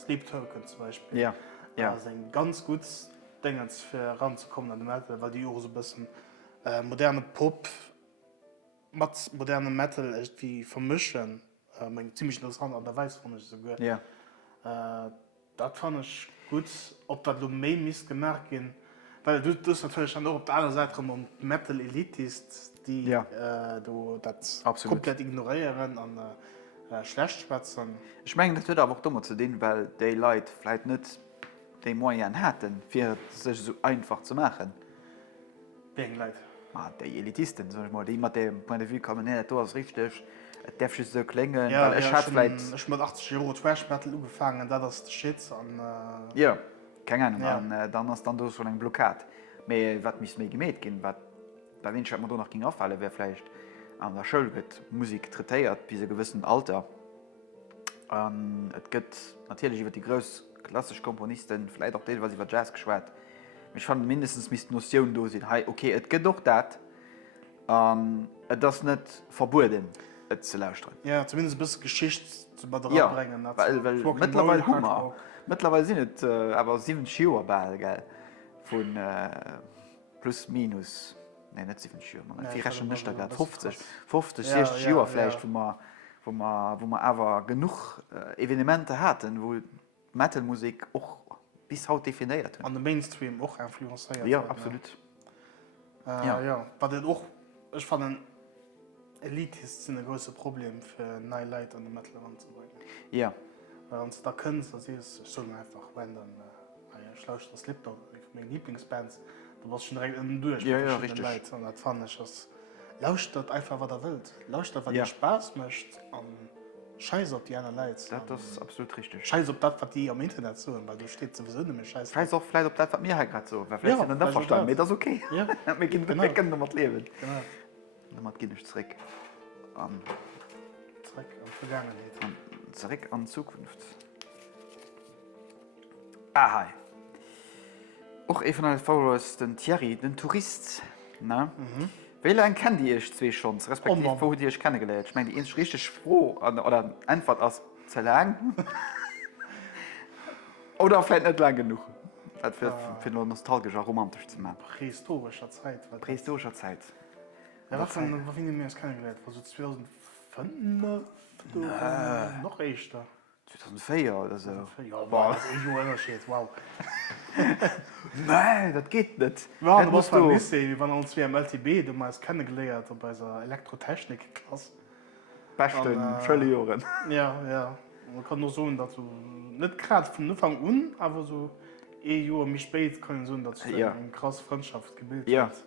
Sleep Token zum Beispiel. Ja. Ja. Das ist ein ganz gutes Ding, für ranzukommen an den Metal, weil die auch so ein bisschen moderne Pop mit modernem Metal irgendwie vermischen. Ziemlich interessant, an der Weiß fand ich sogar. Ja. Das fand ich gut, ob das du mehr gemacht gehen. Weil du natürlich dann auch auf der anderen Seite um Metal Elitist, die du das komplett ignorieren und schlecht schwätzen. Ich meine, das wird aber auch dummer zu denen, weil die Leute vielleicht nicht die Moyen hätten, für sich so einfach zu machen. Wegen Leute. Die Elitisten, sag ich mal, die mit dem Point of View kommen, nee, das ist richtig, das darf nicht so klingen, Ja, weil ich hatte vielleicht... Ich mit 80 Euro Trash Metal angefangen, und das ist der Shit. Ja, keine Ahnung, Ja. und dann ist dann schon ein Blockade. Aber was mich mehr gemäht gehen, was bei denen mir noch ging auffallen, wäre vielleicht an der Schule wird Musik traitiert bis einem gewissen Alter. Es gibt natürlich über die großen klassischen Komponisten, vielleicht auch die, was über Jazz geschwärzt. Ich fand mindestens die Notion da sind, hey, okay, es geht doch das, das ist nicht verboten, es zu lauschen. Ja, zumindest ein bisschen Geschichte zu Ja, bringen. weil mittlerweile Hummer. Mittlerweile sind es aber 7 Jahre bald, gell? Von plus minus, nein, nicht 7 Jahre, man die rechnen nicht, 50, 60 Jahre vielleicht, wo man aber genug Evenemente hatten, wo Metal-Musik auch bis heute definiert wird. An den Mainstream auch influenziert. Ja, absolut. Ja, was das auch, ich fand, Elitists sind ein großes Problem für neue Leute an den Metal ranzubringen. Ja. Weil uns da können, das ist so einfach, wenn dann schlecht das Slipknot, meine Lieblingsbands, du warst schon direkt in den durch Ja, mit ja, verschiedenen richtig. Leuten. Und das fand ich, das lauscht das einfach, was er will. Lauscht das, was Ja. dir Spaß möchte und scheiß auf die anderen Leute. Das ist absolut richtig. Scheiß auf das, was die am Internet so, weil du stehst sowieso nicht mehr scheiß. Scheiß auch vielleicht, ob das, was mir halt gerade so, weil Ja, vielleicht sind dann vielleicht verstanden, auch aber das ist okay. Ja, Wir können genau. damit leben. Genau. Damit gehen wir zurück. Zurück an Vergangenheit. Zurück an Zukunft. Aha. Auch eben als Followers, den Thierry, den Tourist. Ne? Wie lange kennt ihr euch zwei schon? Respektive, wo habt ihr euch kennengelernt? Ich meine, die ist richtig froh, oder einfach als zu lang. Oder vielleicht nicht lang genug. Das für nur nostalgisch und romantisch zu machen. Prähistorischer Zeit. Prähistorischer Zeit. Ja, was haben wir das kennengelernt? War so 2005? Noch echter. 2004 oder so. Ja, boah, das ist ein Unterschied, wow. Nein, das geht nicht. Wir waren Das aber musst beim du- Lycée, wir waren uns wie am LTB, du hast kennengelernt bei so Elektrotechnik-Klasse. Besten Schuljahren. Ja. Man kann nur sagen, dass du nicht gerade von Anfang an, aber so ein Jahr mich spät kann ich sagen, dass du Ja. eine krasse Freundschaft gebildet Ja. hast.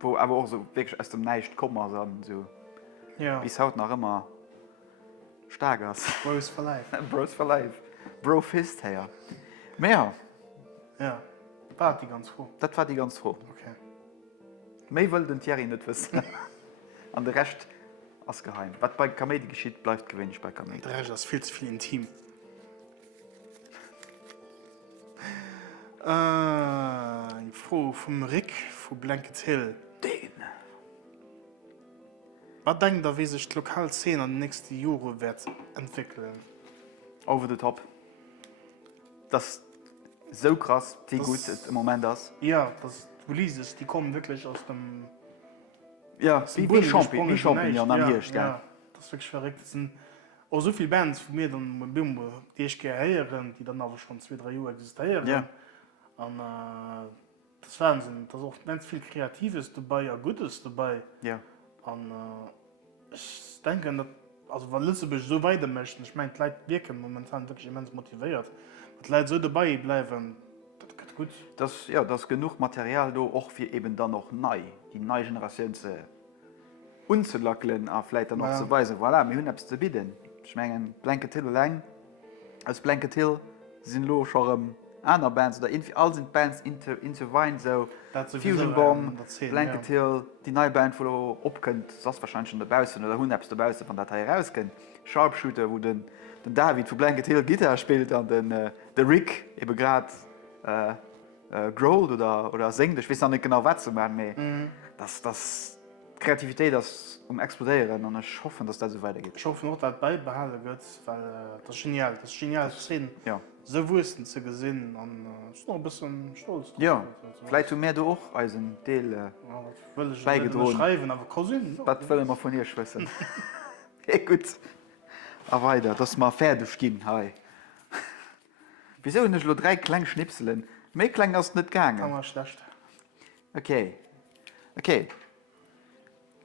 Wo aber auch so wirklich aus dem Nicht kommen, sondern so Ja, bis heute noch immer stark ist. Bros for life. Bros for life. Bro Fist her. Mehr, Ja, war die ganz froh. das war die ganz froh. Okay. Mehr will den Thierry nicht wissen. Und der Rest ist geheim. Was bei Kameidi geschieht, bleibt gewöhnlich bei Kameidi. Der Rest ist viel zu viel intim. Froh vom Rick von Blanket Hill. Den. Was denkt ihr, wie sich die Lokalszene in den nächsten Jahren wird entwickeln? Over the top. Das ist so krass, wie Das- gut es im Moment ist. Ja, das Releases, die kommen wirklich aus dem Ja, wie Champignon am hier. Ja, das ist wirklich verrückt. Es sind auch so viele Bands von mir, die ich gehören, die dann aber schon 2-3 Jahre existieren. Ja. Und das ist Wahnsinn. Da ist auch ganz viel Kreatives dabei, ja Gutes dabei. Ja. Und ich denke, dass, also weil Lützburg so weiter möchten, ich meine, die Leute wirken momentan wirklich immens motiviert. Dass die Leute so dabei bleiben, das geht gut. Das ist genug Material da auch für eben dann noch neu, die neue Generation zu unzulackeln, und vielleicht dann noch Ja. zu weisen, voilà, wir haben etwas zu bieten. Ich meine, Blanket Hill allein, als Blanket Hill sind lo schon andere Bands, oder irgendwie all sind Bands into Wine, so Das sowieso, Fusion Bomb, das sehen, Blanket Hill, die neue Band, die du abkönnt, das ist wahrscheinlich schon dabei sind, oder hun etwas dabei sind, von der Teil rauskennt. Sharpshooter, wo den David von Blanket Hill Gitarre spielt, und der Rick eben gerade growlt oder singt, ich weiß noch nicht genau, was zu machen, aber das Kreativität das explodieren, und ich hoffe, dass das so weitergeht. Ich hoffe noch, dass das beibehalten wird, weil das ist genial. Das ist genial zu sehen, Ja. so Wursten zu gesehen und ich bin noch ein bisschen stolz drauf. Ja, Also, vielleicht du mehr du auch als ein Teil, ja, das will ich beigedrohen. nicht schreiben, aber kann sein. Ja. was will man von ihr wissen? Ja, gut. Aber weiter, dass wir fertig gehen, hi. Wieso nicht nur 3 kleine Schnipseln? Mehr klein ist nicht Kann gegangen. man schlecht. Okay.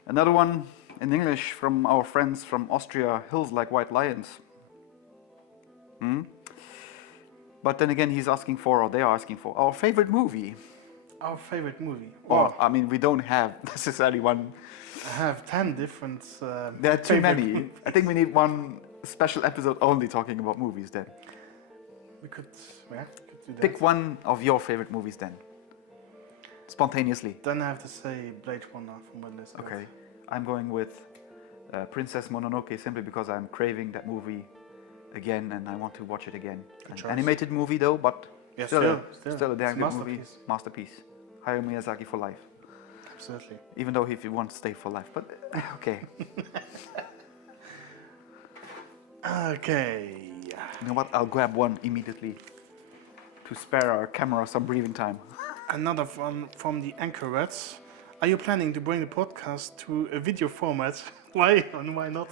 Another one in English from our friends from Austria, Hills Like White Lions. But then again, he's asking for, or they are asking for, our favorite movie. Our favorite movie. Or, I mean, we don't have necessarily one. I have 10 different. There are too many. I think we need one special episode only talking about movies then. We could do that. Pick one of your favorite movies then. Spontaneously. Then I have to say Blade Runner from my list. Okay. I'm going with Princess Mononoke simply because I'm craving that movie again and I want to watch it again. An choice. animated movie though, but Yeah, still still. a damn It's a good movie. Masterpiece. Hayao Miyazaki for life. Absolutely. Even though if you want to stay for life, but okay. Okay. You know what? I'll grab one immediately to spare our camera some breathing time. Another one from the Anchorets. Are you planning to bring the podcast to a video format? Why and why not?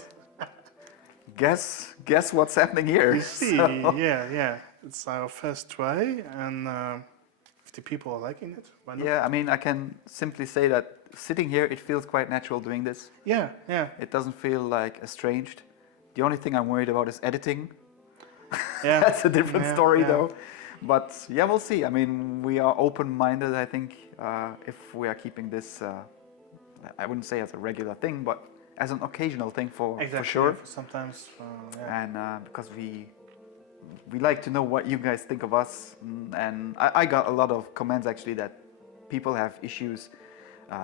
Guess what's happening here. You see, So- yeah. It's our first try, and if the people are liking it, why not? Yeah, I mean, I can simply say that sitting here, it feels quite natural doing this. Yeah, yeah. It doesn't feel like estranged. The only thing I'm worried about is editing. Yeah. That's a different story, yeah. though. But yeah, we'll see. I mean, we are open-minded, I think, if we are keeping this, I wouldn't say as a regular thing, but as an occasional thing for sure. For sometimes, yeah. And because we like to know what you guys think of us. And I got a lot of comments, actually, that people have issues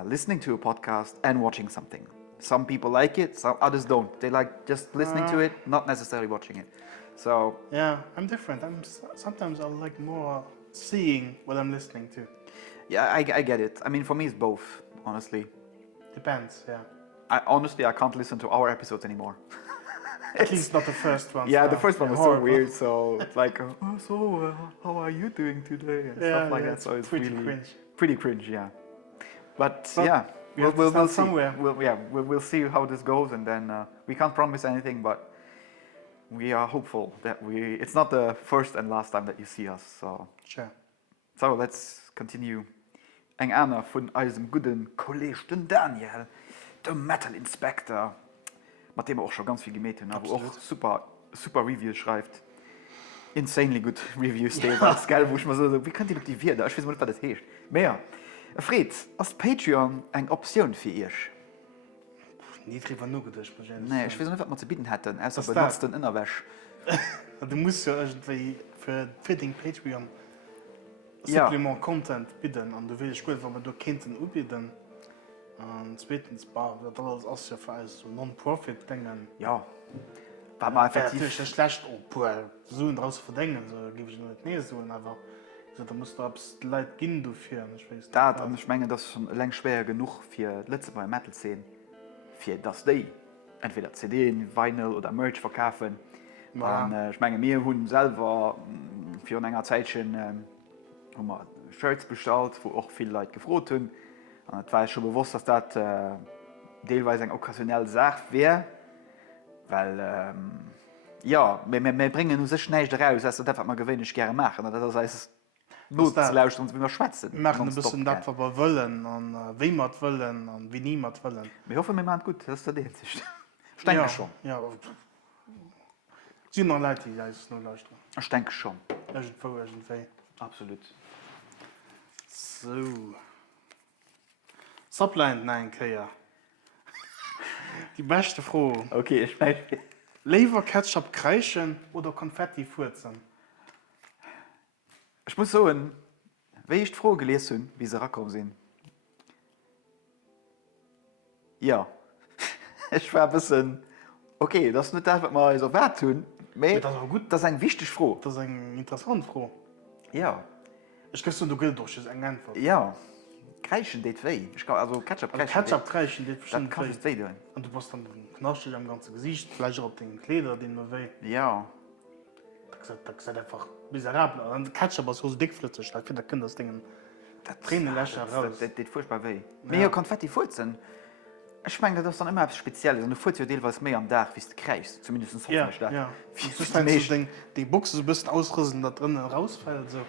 listening to a podcast and watching something. Some people like it, some others don't. They like just listening to it, not necessarily watching it. So yeah, I'm different. Sometimes I like more seeing what I'm listening to. yeah, I get it. I mean, for me, it's both, honestly. Depends, yeah. I can't listen to our episodes anymore. At least not the first one. Yeah, the first one was so horrible. weird. So it's like, how are you doing today? And stuff like that. So it's pretty really cringe. pretty cringe, yeah. But yeah, we'll see. Somewhere. We'll see how this goes, and then we can't promise anything, but we are hopeful that it's not the first and last time that you see us. Sure. So let's continue. Eng Anna von unserem guten Kollegen den Daniel, der Metal Inspector, mit dem wir auch schon ganz viel gemäht haben, wo auch super Reviews schreibt. Insanely good Reviews, was geil, wo ich mal so, wie könnt ihr die wir da? Ich weiß nicht, was das heißt. Mehr. Fred, ist Patreon eine Option für ihr? Nie drüber nur gedacht. Nee, ich weiß nicht, was wir zu bieten hätten. Erst benutzt den Innerwäsch. Du musst ja irgendwie für Fitting Patreon Ja. Supplement Content bieten und du willst gut, wenn man du Kinder anbieten. Und zweitens, das ist ja für so Non-Profit-Dingen. Ja. War mal effektiv. Natürlich schlecht, so draus verdenken, so gebe ich nicht mehr so, aber da musst du abs Leute gehen dafür. Und ich meine, das ist schon längst schwer genug für die letzte Metal-Szene. Für das die entweder CD, Vinyl oder Merch verkaufen. Ja. Und ich meine, wir haben selber für eine längere Zeit schon haben wir Shirts bestellt, wo auch viele Leute gefragt haben. Und es war schon bewusst, dass das teilweise eine okkasionelle Sache wäre. Weil, ja, wir bringen uns nicht raus, das ist das, was wir gewöhnlich gerne machen. Das heißt, nur zu lauschen und wie wir schwätzen. Wir machen ein bisschen das, was wir wollen, und wie wir wollen, und wie niemand wollen. Wir hoffen, wir machen gut, das ist der Hinsicht. Ich denke schon. Ja, es sind noch Leute, die es nur lauschen. Ich denke schon. Irgendwie. Absolut. So. Subline, nein, ja. Die beste Frage. Okay, ich meine. Lever Ketchup kreischen oder Konfetti furzen? Ich muss sagen, wenn ich die Frage gelesen habe, wie sie rangekommen sind. Ja. Ich war ein bisschen. Okay, das ist nicht das, was wir so wert tun. Ja, das ist auch gut. Das ist eine wichtige Frage. Das ist eine interessante Frage. Ja. Ich glaube, du gehst durch, das ist eine Antwort. Ja. Kreischen geht weh. Ich glaube, also Ketchup kreischen. Ketchup kreischen geht bestimmt weh. Das kann weh tun. Und du musst dann knascht am ganzen Gesicht, vielleicht auch auf den Kleider, den du weh. Ja. Das ist einfach miserabel. Und Ketchup ist so dickflüssig, da finde ich das Ding. Tränen Löcher raus. Das tut furchtbar weh. Mehr Konfetti furzen. Ich meine, das ist dann immer etwas Spezielles. Und du furzt ja teilweise mehr am Tag, wie du kriegst. Zumindest hoffe ich das. Ja. Wenn die Buchse so ein bisschen ausrissen, da drinnen rausfällt. So.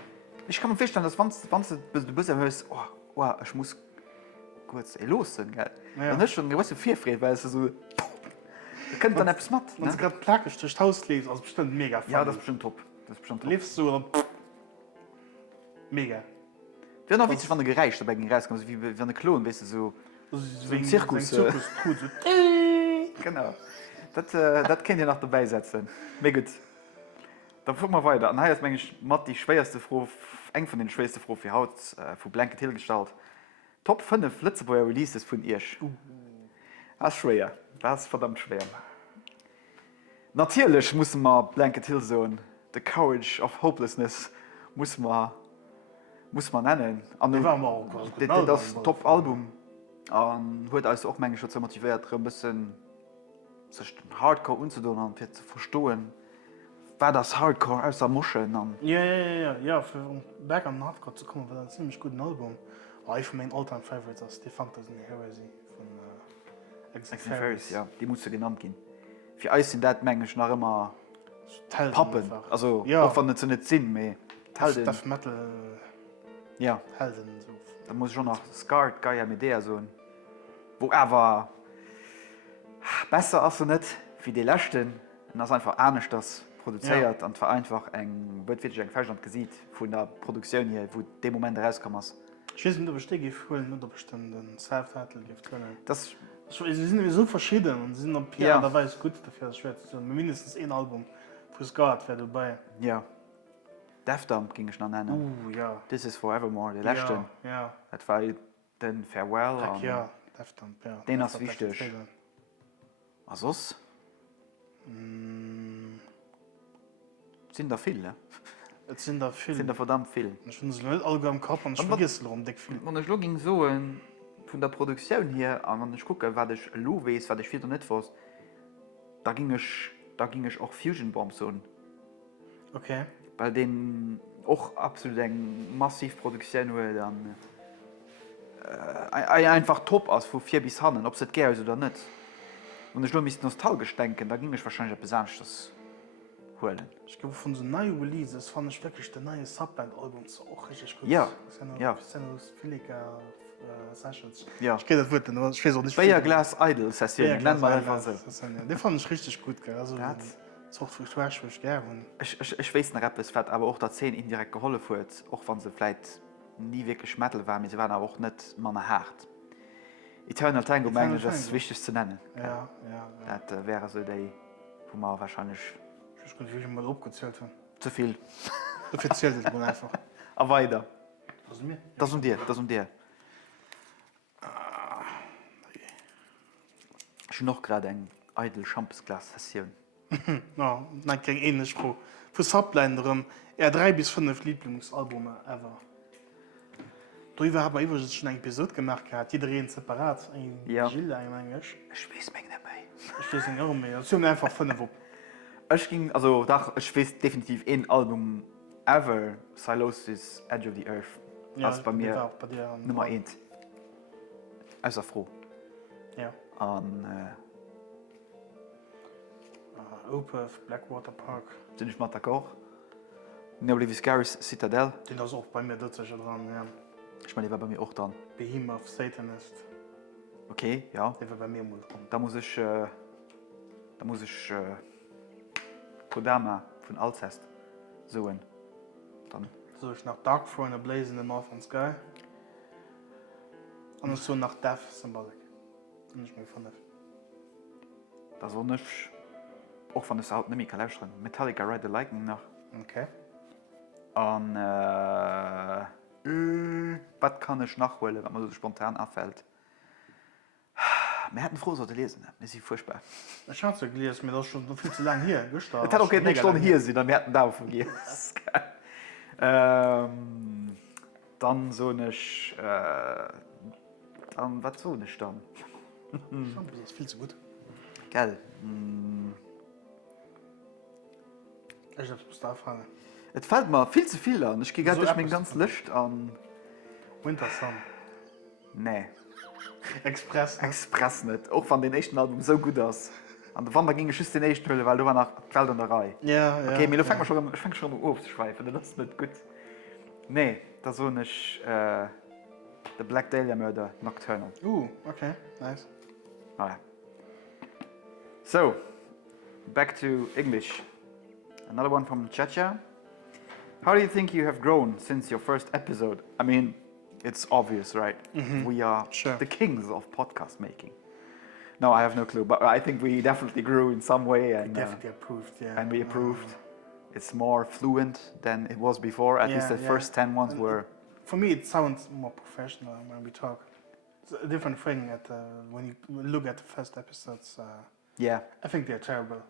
Ich kann mir vorstellen, dass wenn du bist hörst, oh, ich muss kurz los sein, gell? Ja. Und das ist schon ein gewisses Vierfried, weil es so. Du könntest dann etwas machen. Wenn du gerade plakisch durch das Haus lebst, also bestimmt mega funny. Ja, das ist bestimmt top. Lebst du oder. Mega. Wäre noch witzig, wenn du gereicht dabei rauskommst, wie wenn du Klon, weißt du, so ein Zirkus. Genau. Das könnt ihr noch dabei setzen. Mir gut. Dann gucken wir weiter. Und hier ist eigentlich die schwerste Frage, eng von den schwersten Fragen für Haut, von Blanket Hill gestaltet. Top 5 Flitzeboyer Releases von iech. Das ist schwer. Das ist verdammt schwer. Natürlich muss man Blanket Hill sagen. The Courage of Hopelessness muss man nennen. Das ist ein Top-Album. Und hat also auch manchmal schon motiviert, ein bisschen sich Hardcore umzutun und zu verstehen, was das Hardcore aus der Muschel ist. Ja, für Back on Hardcore zu kommen, war das ein ziemlich gutes Album. Einer von meinen All-Time Favorites ist die Fantasy Heresy von Ferris, ja, die muss genannt gehen. Für uns sind das manchmal noch immer Pappen. Also, ja. auch wenn es nicht sind, aber Death Metal ja. Helden. So. Da muss ich schon noch Scarred Gaia mit der so. wo aber besser als nicht wie die letzten und das einfach ernst das produziert und einfach wird wirklich Verstand gesehen von der Produktion hier wo dem Moment rauskommt. Ich weiß nicht, ob ich die gefällt oder bestimmten Self-Title gefällt. Das Sie sind so verschieden und sind auf Pierre da weiß gut dafür das schwer zu mindestens ein Album fürs God wäre dabei. ja Deftones ging ich noch nennen. Ja. This is Forevermore, der letzten. Ja. Das war den Farewell. Ach, ja, Deftones, ja. Den ist wichtig. Was ist? Sind da viele? Es sind da viele. Sind da verdammt viel. Ich finde es nicht alle am Kopf und ich vergesse darum dick viel. Wenn ich ging so von der Produktion hier, und wenn ich gucke, was ich lo weiß, was ich wieder nicht weiß, da ging ich auch Fusion Bombs so. Okay. Bei denen auch absolut eine massiv Produktion wurde dann einfach top aus von 4 bis Hannen, ob es das geht oder nicht. Und ich nur mich nostalgisch denken, da ging ich wahrscheinlich besonders holen. Ich glaube, von so neuen Releases fand ich wirklich das neue Subband-Album auch richtig gut. Ja. Ja. Sessions. Ja. Ich kenne das Wort, aber ich weiß auch nicht. Glass Idol Session, nennen wir einfach so. Den fand ich richtig gut, gell. Also, das ist auch für mich gerne. Ich weiß nicht, ob es wird, aber auch da 10 indirekt geholfen wird, auch wenn sie vielleicht nie wirklich Metal waren, sie waren aber auch nicht mal hart. Eternal Tango, meine ich, das ist wichtig zu nennen. Ja. Das wäre so die, wo man wahrscheinlich. Ich könnte wirklich mal abgezählt haben. Zu viel. Offiziell ist man einfach. Aber weiter. Was ist mir? Das und dir. Ich habe noch gerade ein Idol Champsglas Session. Ja, nein, kein ähnliches Pro. Für Subliner, 3 bis 5 Lieblingsalbume ever. Darüber haben wir schon eine Episode gemacht, jeder separat. Ein Gilles, ein Englisch. Ich weiß mich nicht mehr. Ich weiß nicht mehr. Das sind einfach 5 Wochen. Ich weiß definitiv ein Album ever, Silosis, Edge of the Earth. Ja, das bei mir bei dir, Nummer 1. Also froh. Ja. Und, Opeth, Blackwater Park. sind ich mal d'accord. Neoblivis Garris, Citadel. Den ist auch bei mir dran, ja. Ich meine, die war bei mir auch dran. Behemoth, Satanist. Okay, ja. Der war bei mir mal dran. Da muss ich Kodama von Alcest suchen. Dann. So ich nach Dark Throne, A Blaze in the Northern Sky. Und so nach Death Symbolic. Und ich mir von Death. Das war nicht. Auch von der Sound nämlich kann ich Metallica Ride the Lightning nach. Okay. Und was kann ich nachholen, wenn man so spontan abfällt? Wir hätten froh sollte lesen, das ist furchtbar. Ich habe es gelesen, mir das schon viel zu lange hier gestartet. Das hat auch nicht Stunde hier sein, dann wir hätten da von hier. Dann so nicht. Dann was so nicht dann? Das ist viel zu gut. Gell. Ich hab's bis da fragen. Es fällt mir viel zu viel an. Ich gehe gerade durch mein ganz Licht an. Winter Sun. Nee. Express. Ne? Express nicht. Auch von den ersten Album so gut aus. An der Wand ging ich just den ersten Hölle, weil du war nach Feld an der Reihe. Ja. Okay, mir fängt schon, ich fange schon mal auf zu schweifen. Das ist nicht gut. Nee, das so nicht. The Black Dahlia Murder Nocturnal. Okay, nice. Ah, ja. So, back to English. Another one from Chacha. How do you think you have grown since your first episode? I mean, it's obvious, right? We are the kings of podcast making. No, I have no clue, but I think we definitely grew in some way. And, definitely approved, yeah. And we approved. It's more fluent than it was before. At least the first 10 ones were. For me, it sounds more professional when we talk. It's a different thing when you look at the first episodes. Yeah. I think they're terrible.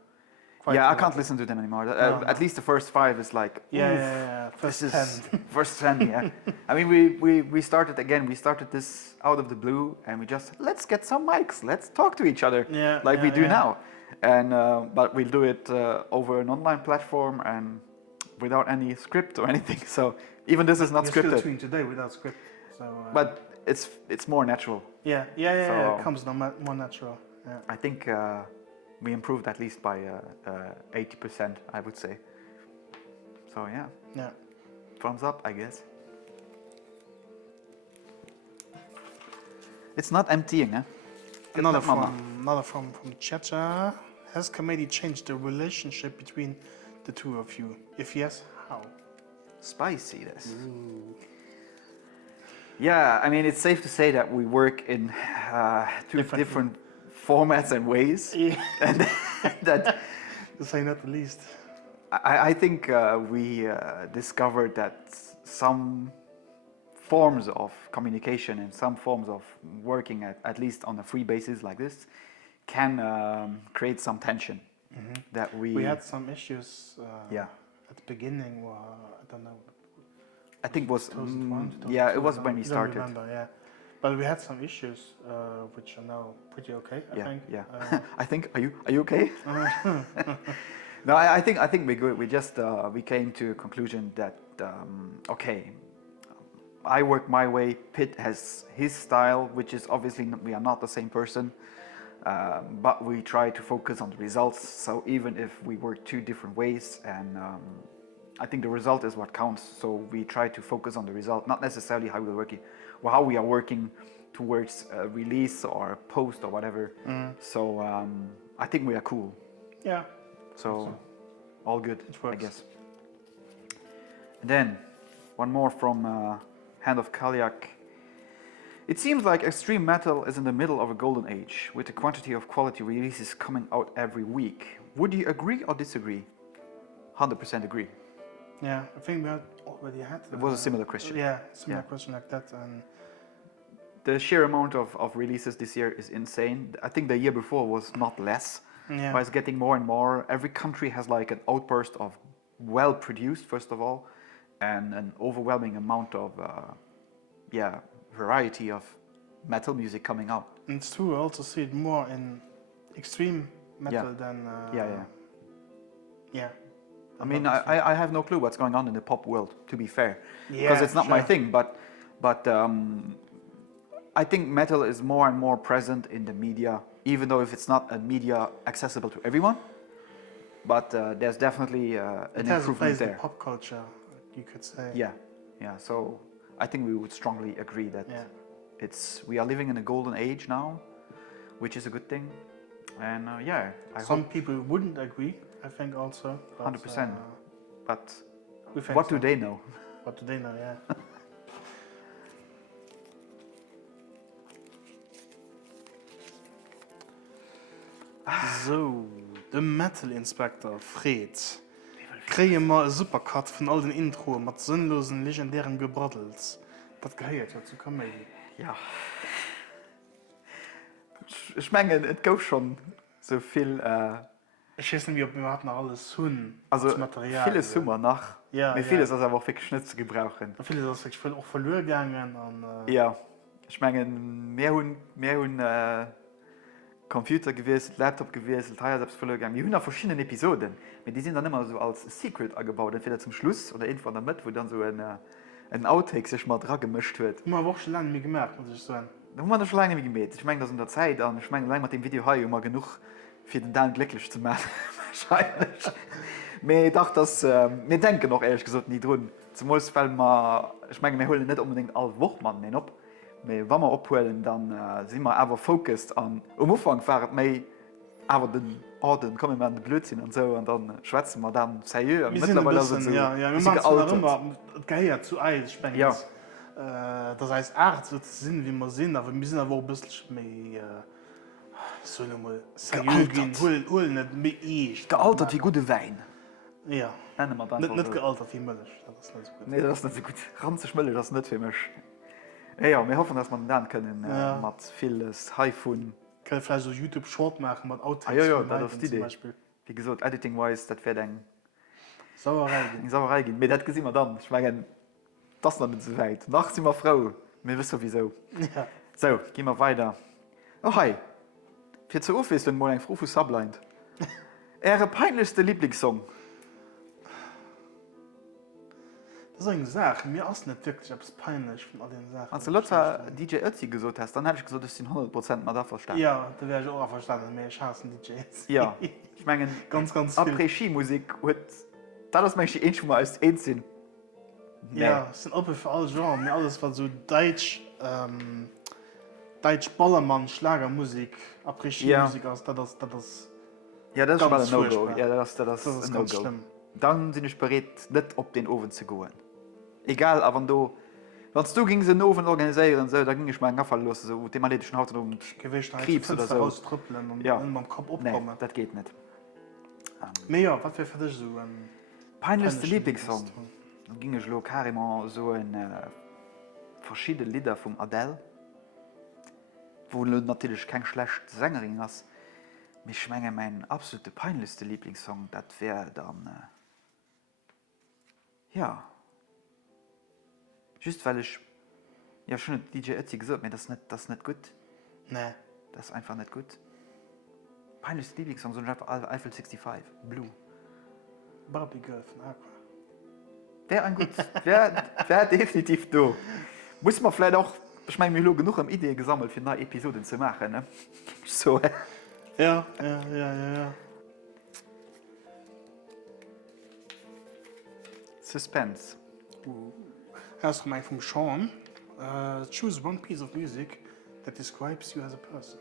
I can't listen to them anymore. At least the first 5 is like. Yeah. First 10. First 10, yeah. I mean, we started again. We started this out of the blue, and we just let's get some mics. Let's talk to each other, we do now. And but we'll do it over an online platform and without any script or anything. So even this is not scripted. We're still doing today without script. So. But it's more natural. Yeah. It comes more natural. Yeah. I think. We improved at least by 80%, I would say. So yeah. Thumbs up, I guess. It's not emptying, eh? Another from Chacha. Has Kaméidi changed the relationship between the two of you? If yes, how? Spicy, this. Yeah, I mean, it's safe to say that we work in two different formats and ways. Yeah. And that, to say not the least. I think we discovered that some forms of communication and some forms of working at least on a free basis like this can create some tension. That we had some issues at the beginning. I don't know. I think it was 2001, yeah, it was when we I don't started. remember, yeah. But we had some issues which are now pretty okay. I think. Yeah. I think. Are you okay? No, I think we're good. We just we came to a conclusion that okay, I work my way. Pitt has his style, which is obviously we are not the same person, but we try to focus on the results. So even if we work two different ways, and I think the result is what counts. So we try to focus on the result, not necessarily how we're working, or how we are working towards a release or a post or whatever. So I think we are cool. Yeah. So all good, It works. I guess. And then one more from Hand of Kaliak. It seems like extreme metal is in the middle of a golden age, with a quantity of quality releases coming out every week. Would you agree or disagree? 100% agree. Yeah, I think we already had. It was a similar question. Yeah, similar question like that. And the sheer amount of releases this year is insane. I think the year before was not less. yeah, But it's getting more and more. Every country has like an outburst of well-produced, first of all, and an overwhelming amount of variety of metal music coming out. and it's true. I also see it more in extreme metal than. Yeah. I mean, I have no clue what's going on in the pop world, to be fair, Yeah, because it's not my sure. thing. But I think metal is more and more present in the media, even though if it's not a media accessible to everyone. But there's definitely an It has a improvement place in there. pop culture, you could say. Yeah. So I think we would strongly agree that we are living in a golden age now, which is a good thing. And Some people wouldn't agree, I think also. 100%. But we think what so. do they know? What do they know? Yeah. So, de Metal Inspector Fred. Kree mal super Cut von all den Intro mit sinnlosen legendären Gebroddels. Das gehört ja zu Kameidi. Ja. Ich meine, es gibt schon so viel. Ich weiß nicht, ob wir noch alles tun. Also Material. vieles Summer nach. Ja, Mir vieles ist aber auch wirklich nicht zu gebrauchen. Vieles ist wirklich auch verloren gegangen. Und, Ja. Ich meine, mehr hun Computer gewesen, Laptop gewesen, Teil selbst verloren gegangen. Wir haben auch verschiedene Episoden. Die sind dann immer so als Secret angebaut, entweder zum Schluss oder irgendwann damit, wo dann so ein Outtake sich mal dran gemischt wird. Wir haben auch schon lange nicht gemerkt, muss ich sagen. Da haben wir noch schon lange nicht gemäht. Ich meine, das in der Zeit, und ich meine, allein mit dem Video hier immer genug für den Dan glücklich zu machen. Wahrscheinlich. Aber ich dachte, wir denken noch ehrlich gesagt nicht dran. Zum Beispiel, weil ich meine, wir holen nicht unbedingt alle Wochen ab. Aber wenn wir abholen, dann sind wir aber fokussiert an. Am Anfang war es mehr, aber dann kommen wir an den Blödsinn und so, und dann schwätzen wir dann seriös. Wir sind ein bisschen, wir machen es immer, es gehört zu Eis, ich meine. Ja. Das heißt, Art so zu sind, wie wir sind, aber wir sind aber auch ein bisschen mehr, so mal, seriös gehen, holen nicht mehr ich. Gealtert wie gute Wein. Ja. Nicht gealtert wie Milch, das ist nicht so gut. Nee, das ist nicht so gut. Ranzig Milch, das ist nicht für mich. Ja, wir hoffen, dass wir dann können mit vieles iPhone. Kann ich vielleicht so YouTube-Short machen mit Outtakes. Ja, das ist die Idee. Wie gesagt, Editing-wise, das wäre dann Sauerei gehen. Aber das sehen wir dann. Ich meine, das ist noch nicht so weit. Nachts sind wir froh. Wir wissen wieso. Ja. So, gehen wir weiter. Oh, hi. Für zu Office, wenn morgen ein Froh für Subblind. Ihre peinlichste Lieblingssong? Das ist eine Sache. Mir ist nicht wirklich etwas peinlich von all den Sachen. Als du letzter DJ Ötzi gesagt hast, dann hätte ich gesagt, dass du 100% mal da verstanden. Ja, da wäre ich auch verstanden. Aber ich hasse DJs. Ja. Ich meine, ganz viel. Après-Ski-Musik, das ist manchmal schon mal als Einsinn. Ja, es sind offen für alle Genres. Mir alles, was so Deutsch, Deutsch Ballermann, Schlagermusik, Après-Ski-Musik aus, das Ja, das ist ganz mal ein No-Go. furchtbar. Ja, das Das ist ein ganz No-Go. schlimm. Dann sind ich bereit, nicht auf den Ofen zu gehen. Egal, aber wenn du gegen den Ofen organisieren, so, da ging ich mal einen Gaffel los, so, den man schon Haut und Gewicht Krebs oder so. raustrüppeln und Ja. in meinem Kopf Nee, aufkommen. das geht nicht. Aber ja, was wäre für dich so ein Peinlichste Lieblingssong. Dann ging ich carrément so in verschiedene Lieder von Adele, wo du natürlich keine schlechte Sängerin hast. Ich meine, mein absoluter peinlichste Lieblingssong, das wäre dann, ja, just weil ich, ja schon DJ Ötzi gesagt, mir das ist nicht gut. Nee. Das ist einfach nicht gut. Peinlichste Lieblingssong, so ein einfach Eiffel 65, Blue. Barbie Girl von Aqua. Wäre ein gut, wäre definitiv da. Muss man vielleicht auch, ich meine, wir haben genug am Idee gesammelt, für neue Episoden zu machen, ne? So. Ja. Suspense. Erst mal vom Sean. Choose one piece of music that describes you as a person.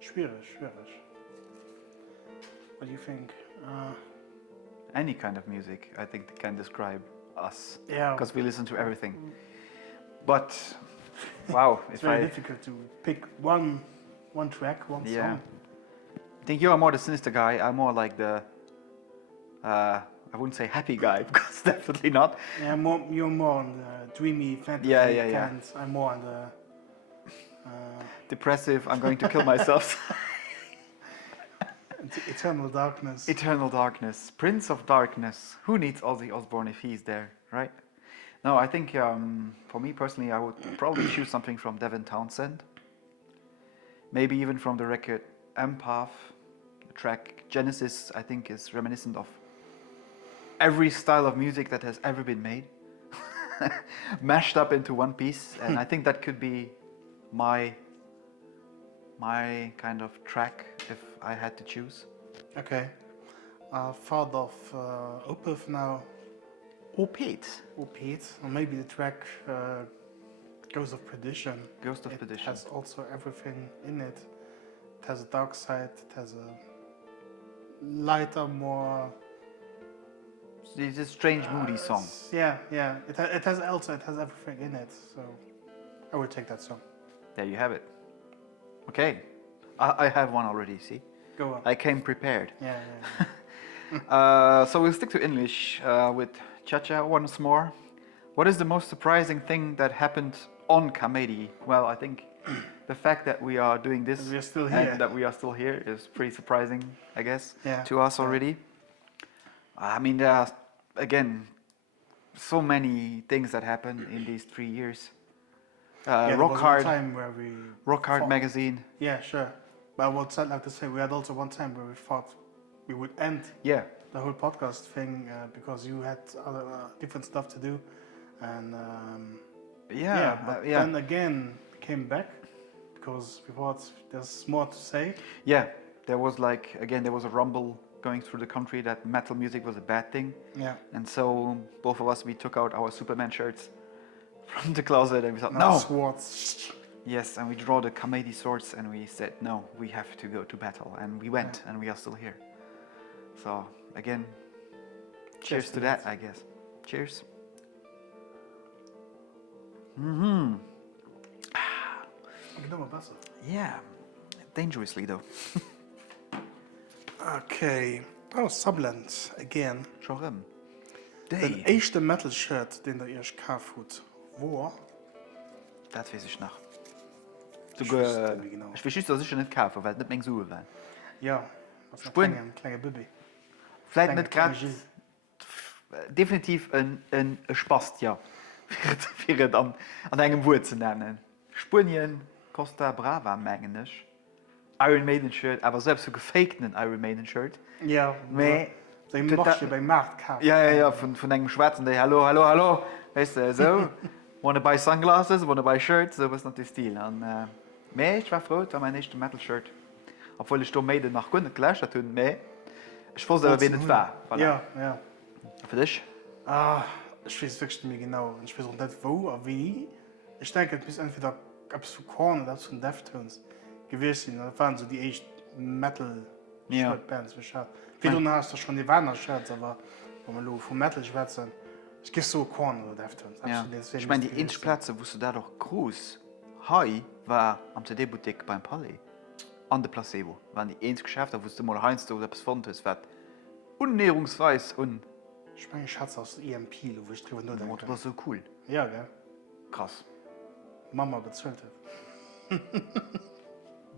Schwierig. What do you think? Any kind of music, I think, can describe us. Yeah. Because we listen to everything. But, wow. It's very difficult to pick one track, one song. I think you are more the sinister guy. I'm more like the, I wouldn't say happy guy, because definitely not. Yeah, you're more on the dreamy fantasy. Yeah. And I'm more on the... Depressive, I'm going to kill myself. Eternal darkness. Eternal darkness. Prince of darkness. Who needs Ozzy Osbourne if he's there, right? No, I think for me personally, I would probably choose something from Devin Townsend. Maybe even from the record Empath. The track Genesis, I think, is reminiscent of every style of music that has ever been made. Mashed up into one piece. And I think that could be my kind of track if I had to choose. Okay. Thought of Opeth now. Opeth, or maybe the track Ghost of Perdition. Ghost of Perdition. It has also everything in it. It has a dark side, it has a lighter, more... It's a strange, moody song. Yeah. It has everything in it, so I would take that song. There you have it. Okay, I have one already, see? Go on. I came prepared. Yeah. So we'll stick to English with Cha-Cha once more. What is the most surprising thing that happened on Kaméidi? Well, I think the fact that we are doing this we are still here. and that we are still here is pretty surprising, I guess, Yeah. to us already. I mean, there are, again, so many things that happened in these 3 years. Rock Hard magazine. Yeah, sure. But I would like to say we had also one time where we thought we would end the whole podcast thing because you had other different stuff to do, and then again we came back because we thought there's more to say. Yeah, there was there was a rumble going through the country that metal music was a bad thing. Yeah. And so both of us, we took out our Superman shirts from the closet and we thought, no. Swords. Yes, and we draw the Kameidi swords and we said, no, we have to go to battle. And we went and we are still here. So, again, cheers to that, I guess. Cheers. Yeah, dangerously though. Okay. Oh, Subland again. Schon Den echte Metal-Shirt, den der iech gekauft hat, wo? Das weiß ich noch. Ich weiß dass ich nicht kaufen, weil es nicht mehr so war. Ja, das ist ein kleiner Baby. Vielleicht nicht gerade. Definitiv ein Spaß, ja. Für an einem Wort zu nennen. Spanien, Costa Brava, meine ich. Iron Maiden Shirt, aber selbst so gefakten Iron Maiden Shirt. Ja, bei Markt kaufen. Ja, von einem Schwarzen, der hallo, weißt du, so. Wanna buy sunglasses, wanna buy shirts, so was ist natürlich Stil. Und, ich war froh, das war mein erstes Metal-Shirt. Obwohl ich da Maiden nach Kunden gelöscht habe, ich wusste aber, wen es war. Voilà. Ja. Für dich? Ich weiß wirklich nicht mehr genau. Ich weiß auch nicht wo oder wie. Ich denke, es muss entweder zu Korn, das von Deftones gewesen. Das waren so die echt Metal-Bands. Wie du hast du schon die Wanner-Shirts, aber wenn wir von Metal schwätzen, es gibt so Korn oder Deftones. Ja. Ich meine, die einzige Plätze, wo du da doch groß Hai war am CD-Boutique beim Palais. An der Placebo. Waren die einzige Geschäfte, wo du mal heinst oder etwas von hast, was unnährungsweis und. Ich meine, Schatz aus EMP, wo ich drüber nur denke. Das war so cool. Ja, gell? Krass. Mama bezahlt hat.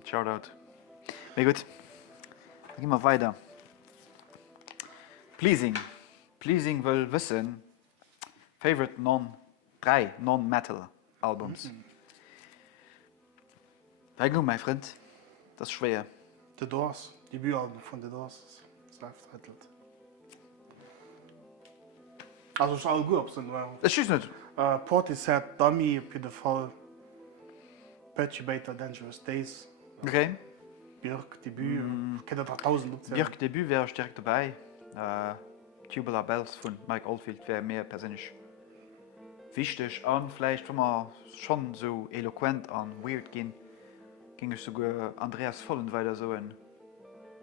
Shoutout. Na gut. Dann gehen wir weiter. Pleasing. Pleasing will wissen, favorite drei non-metal Albums. Hey, gut, mein Freund. Das ist schwer. The Doors, Debütalbum von The Doors. Self-titled. Also, es ist all gut, sind wir. Das schießt nicht. Portishead, Dummy, Jiddefalls, Perturbator, Dangerous Days. Okay. Björk, Debüt. Ich kenne da 1000 Optionen. Björk Debüt wäre stark dabei. Tubular Bells von Mike Oldfield wäre mir persönlich wichtig. Und vielleicht, wenn man schon so eloquent an weird gehen, ging es sogar Andreas Vollen weiter so in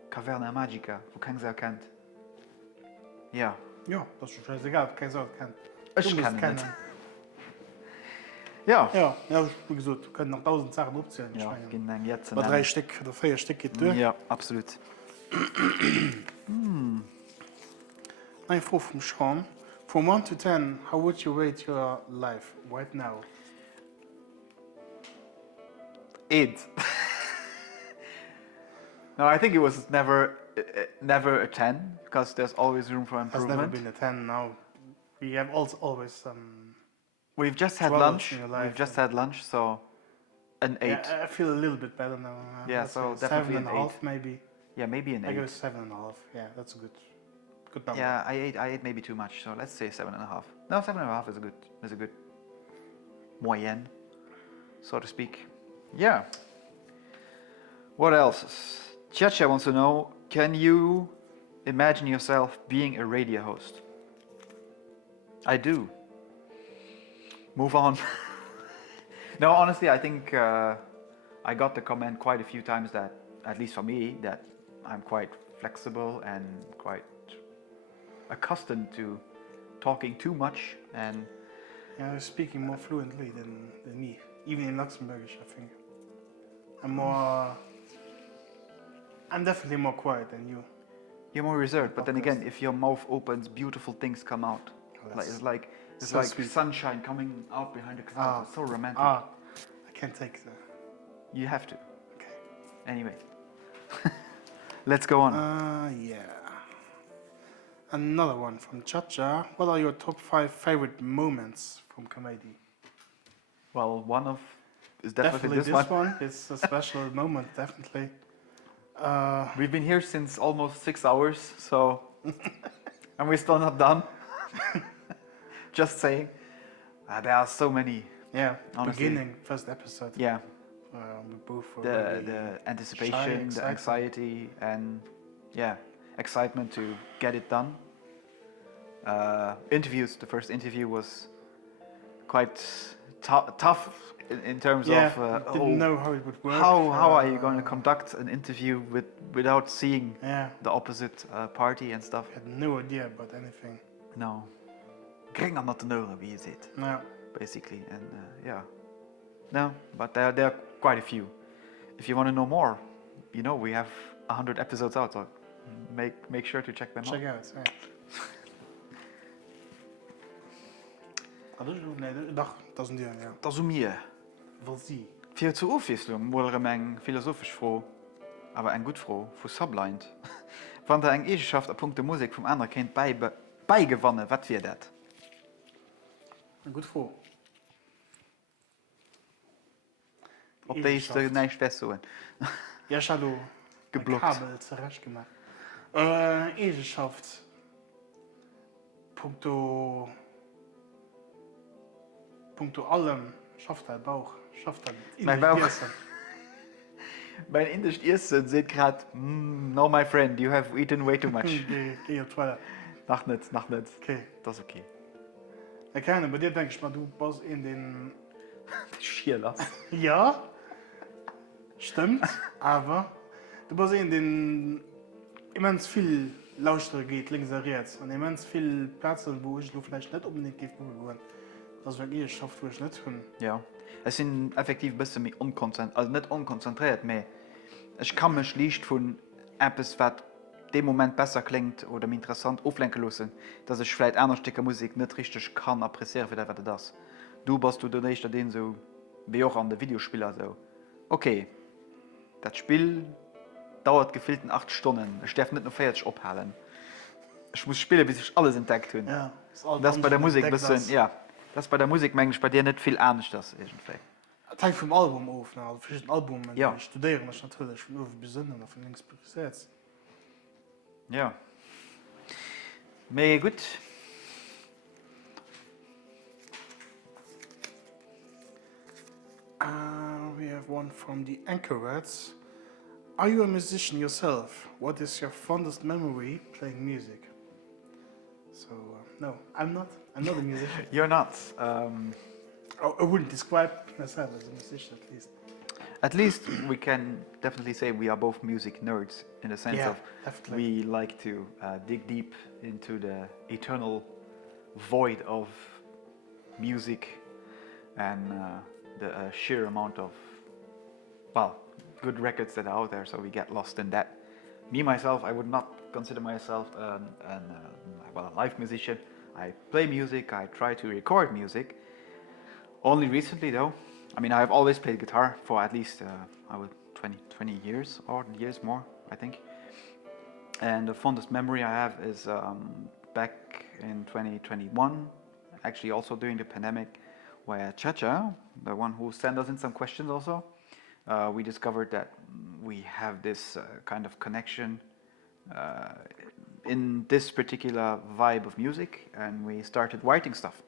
Caverna Magica, wo keiner sie erkennt. Ja. Ja, das ist schon scheißegal, keiner soll kennen. Ich kann nicht. Ja. Ja, wie gesagt, wir können noch 1000 Sachen aufzählen. Ja, genau jetzt. Aber 3 Stück oder 4 Stück geht durch. Ja, absolut. Eine Frage vom Sean. From 1 to 10, how would you rate your life right now? 8. No, I think it was never a 10 because there's always room for Has never improvement. been a 10 now. We have also always We've just had troubles lunch. in your life. We've just had lunch, so an 8. Yeah, I feel a little bit better now. Yeah, Let's so say definitely an 7.5 maybe. Yeah, maybe an I go 8. 7.5. Yeah, that's a good number. Yeah, I ate maybe too much, so let's say 7.5. No, 7.5 is a good moyenne, so to speak. Yeah. What else? Chacha wants to know, can you imagine yourself being a radio host? I do. Move on. No, honestly, I think I got the comment quite a few times that, at least for me, that I'm quite flexible and quite accustomed to talking too much and Yeah, speaking more fluently than me. Even in Luxembourgish, I think. I'm definitely more quiet than you. you're more reserved. But then again, if your mouth opens, beautiful things come out. that's It's like so sweet. sunshine coming out behind the clouds. It's so romantic. I can't take that. You have to. Okay. Anyway, let's go on. Yeah. Another one from Chacha. What are your top 5 favorite moments from Kaméidi? Well, one of is definitely this this one. one. It's a special moment, definitely. We've been here since almost 6 hours, so and we're still not done. Just saying. There are so many. Yeah, Honestly. beginning, first episode. Yeah, We both were really the shy, anticipation, the excited. anxiety, and yeah, excitement to get it done. Interviews. The first interview was quite tough in terms Yeah, of didn't know how it would work. how are you going to conduct an interview without seeing Yeah, the opposite party and stuff. had no idea about anything. No. Kring aan dat te neuren wie je zit, No. basically. And yeah. No, but there are quite a few. If you want to know more, you know, we have 100 episodes out, so make sure to check them Check out. out, yeah. Nee, dat is een deel, ja. Dat is om je. Wel zie. Viel zur Aufwieslung wurde eng philosophisch froh, aber eng gut froh für Sublined. Wann der eng Eigenschaft a Punkt der Musik vom anderen Kind beigewannen, wat wir dat? Goed voor. Op deze neig Bessoen. Ja, ich habe Geblockt. Kabel zurecht gemacht. Eigenschaft. Punkto allem schafft er Bauch. Schafft er Mein Bauch. Mein Indisch Essen seht grad, no my friend, you have eaten way too much. Geh op Toilette. Nach net. Okay. Das ist okay. Ich kann, bei dir denke ich mal, du bist in den Schier lassen. Ja, stimmt, aber du musst sehen, den immens viel Lauster geht links und rechts und immens viel Plätze, wo ich vielleicht nicht unbedingt gehen wollen. Das wird ihr schafft, wo ich nicht tun. Ja, es sind effektiv ein bisschen mehr unkonzentriert, also nicht unkonzentriert, mehr ich kann mich nicht von etwas, was dem Moment besser klingt oder mir interessant auflenken lassen, dass ich vielleicht andere Stücke Musik nicht richtig kann appräcieren, für das. Du bist du nicht den so, wie auch an den Videospieler so. Okay, das Spiel dauert gefühlt 8 Stunden. Ich darf nicht nur fertig abhalten. Ich muss spielen, bis ich alles entdeckt habe. Ja, Das bei der Musik bisschen, ja. Das bei der Musik manchmal bei dir nicht viel ernst das irgendwie. Teil vom Album auf, also verschiedene Alben, Ja. ich studiere mich natürlich von oben bis unten, von links bis rechts. Ja. Mega gut. We have one from the Anchorites. Are you a musician yourself? What is your fondest memory playing music? So, no, I'm not. I'm not a musician. You're not. I wouldn't describe myself as a musician, at least. At least we can definitely say we are both music nerds in the sense Yeah, of definitely. we like to dig deep into the eternal void of music and the sheer amount of, well, good records that are out there, so we get lost in that. Me, myself, I would not consider myself a live musician. I play music, I try to record music. Only recently, though, I mean, I've always played guitar for at least 20 years, or years more, I think. And the fondest memory I have is back in 2021, actually also during the pandemic, where Chacha, the one who sent us in some questions also, we discovered that we have this kind of connection in this particular vibe of music, and we started writing stuff.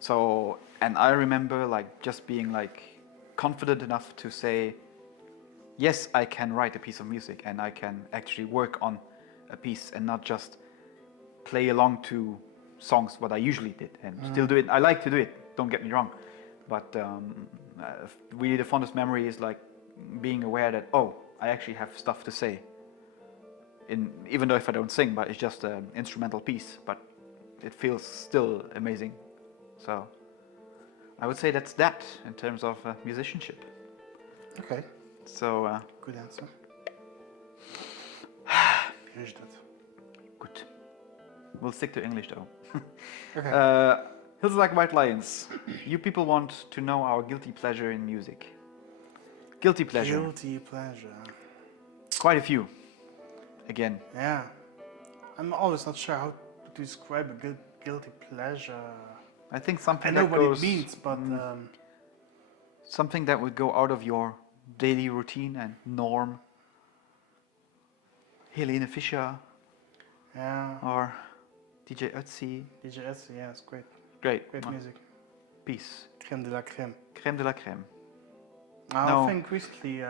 So, and I remember like just being like confident enough to say, yes, I can write a piece of music and I can actually work on a piece and not just play along to songs what I usually did, and still do it. I like to do it, don't get me wrong, but really the fondest memory is like being aware that, oh, I actually have stuff to say, even though if I don't sing, but it's just an instrumental piece, but it feels still amazing. So I would say that's that in terms of musicianship. Okay, So good answer. Here's that. good. We'll stick to English though. Okay. Hills Like White Lions. You people want to know our guilty pleasure in music. Guilty pleasure. Guilty pleasure. Quite a few. Again. Yeah. I'm always not sure how to describe a good guilty pleasure. I think something I know that what goes, it means, but something that would go out of your daily routine and norm. Helene Fischer yeah. or DJ Ötzi. DJ Merci, yeah, it's great. Great. Great music. Peace. Crème de la crème. Crème de la crème. I No. think recently,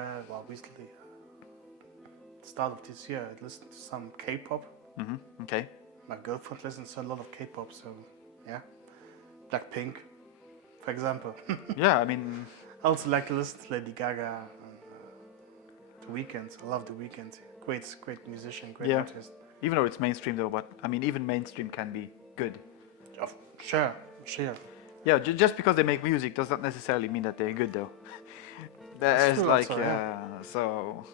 start of this year, I listened to some K-pop. Okay. My girlfriend listens to a lot of K-pop, so yeah. Blackpink, for example. Yeah, I mean, I also like to listen to Lady Gaga and The Weeknd. I love The Weeknd. Great musician, great Yeah. artist. even though it's mainstream though, but I mean, even mainstream can be good. Sure. Yeah, just because they make music does not necessarily mean that they're good though. That's There's true like, also, yeah. so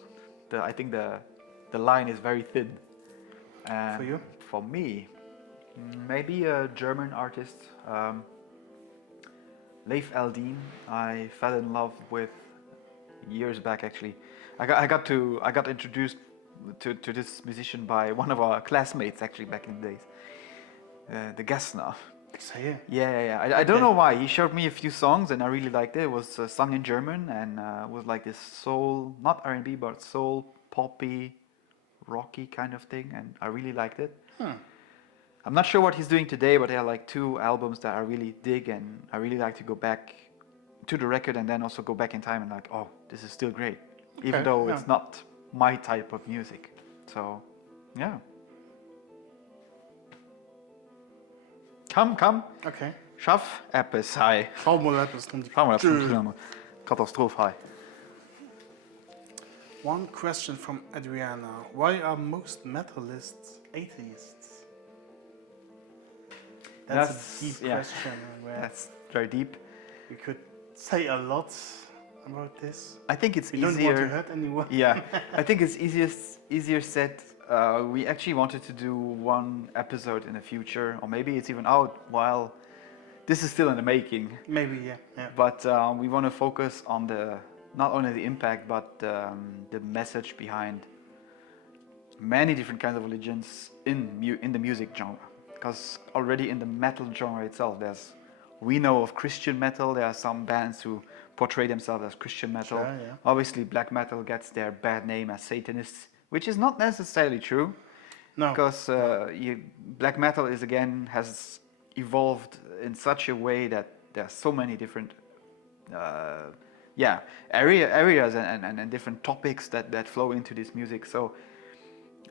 I think the line is very thin. For you? For me, maybe a German artist, Leif Eldin. I fell in love with years back actually. I got introduced to this musician by one of our classmates actually back in the days. The Gessner. Say it. Yeah. I don't know why. He showed me a few songs and I really liked it. It was sung in German and was like this soul, not R&B, but soul, poppy, rocky kind of thing. And I really liked it. I'm not sure what he's doing today, but there are like 2 albums that I really dig and I really like to go back to the record and then also go back in time and like, oh, this is still great. Even though it's not my type of music. So, yeah. Come. Okay. Schaff etwas, hi. Schau mal etwas drum. Schau mal, das Katastrophe, hi. One question from Adriana. Why are most metalists atheists? That's a deep question. That's very deep. We could say a lot about this. I think it's We don't want to hurt anyone. Yeah, I think it's easier said. We actually wanted to do one episode in the future, or maybe it's even out while this is still in the making. Maybe, yeah. But we want to focus on not only the impact, but the message behind many different kinds of religions in the music genre. Because already in the metal genre itself, we know of Christian metal. There are some bands who portray themselves as Christian metal. Sure, yeah. Obviously, black metal gets their bad name as Satanists, which is not necessarily true. No. Because black metal has evolved in such a way that there are so many different areas and different topics that flow into this music. So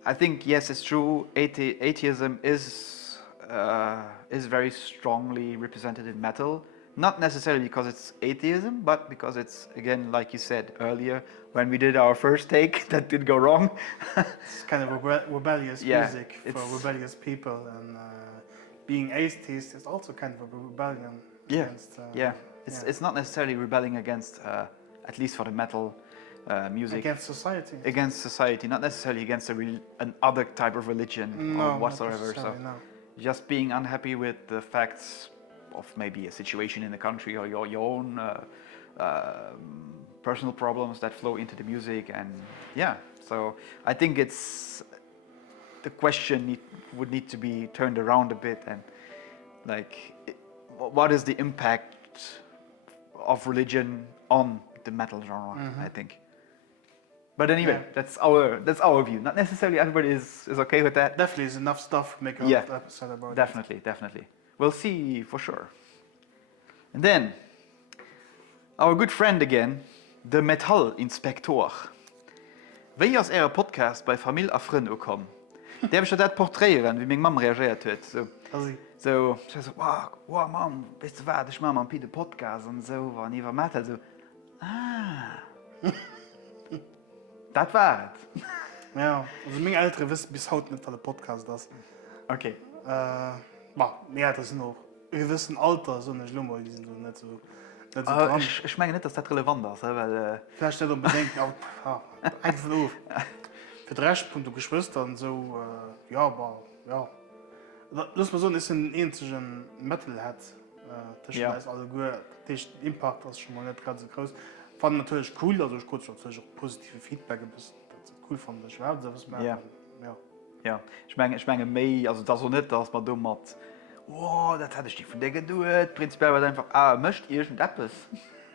I think, yes, it's true. Atheism is very strongly represented in metal. Not necessarily because it's atheism, but because it's, again, like you said earlier, when we did our first take, that did go wrong. It's kind of rebellious music for rebellious people, and being atheist is also kind of a rebellion against... It's not necessarily rebelling against, at least for the metal music. Against society. Against society, not necessarily against another type of religion or whatsoever. So just being unhappy with the facts of maybe a situation in the country or your own personal problems that flow into the music. And so I think the question would need to be turned around a bit, and what is the impact of religion on the metal genre, I think. But anyway, that's our view. Not necessarily everybody is okay with that. Definitely is enough stuff to make a whole episode about it. Definitely. We'll see for sure. And then, our good friend again, the Metallinspektor. Wie aus ihrer Podcast bei Famill a Frënn gekommen. Der habe ich das porträtieren, wie meine Mama reagiert hat. So, wow, Mom, weißt du was, ich mache mal einen Podcast und so, und ich war Metal, so, das war es. Ja, also meine Eltern wissen bis heute nicht, was der Podcast ist. Okay. Das ist noch in einem gewissen Alter, so eine Schlummer, die sind so nicht so dran. Ich meine nicht, dass das relevant ist, weil... Vielleicht nicht unbedingt, aber einfach nur. Für den Rest von den Geschwistern so, Lass mal so, ist ein einziger Metalhead. Das ist alle gut. Der Impact ist schon mal nicht ganz so groß. Fand natürlich cool, also ich konnte natürlich auch positive Feedback ein bisschen. Das cool fand ich überhaupt, so was man. Ja, ich meine mehr, also das auch nicht, dass man dumm hat. Oh, das hätte ich nicht von dir gedacht. Prinzipiell war es einfach, möchte ihr schon etwas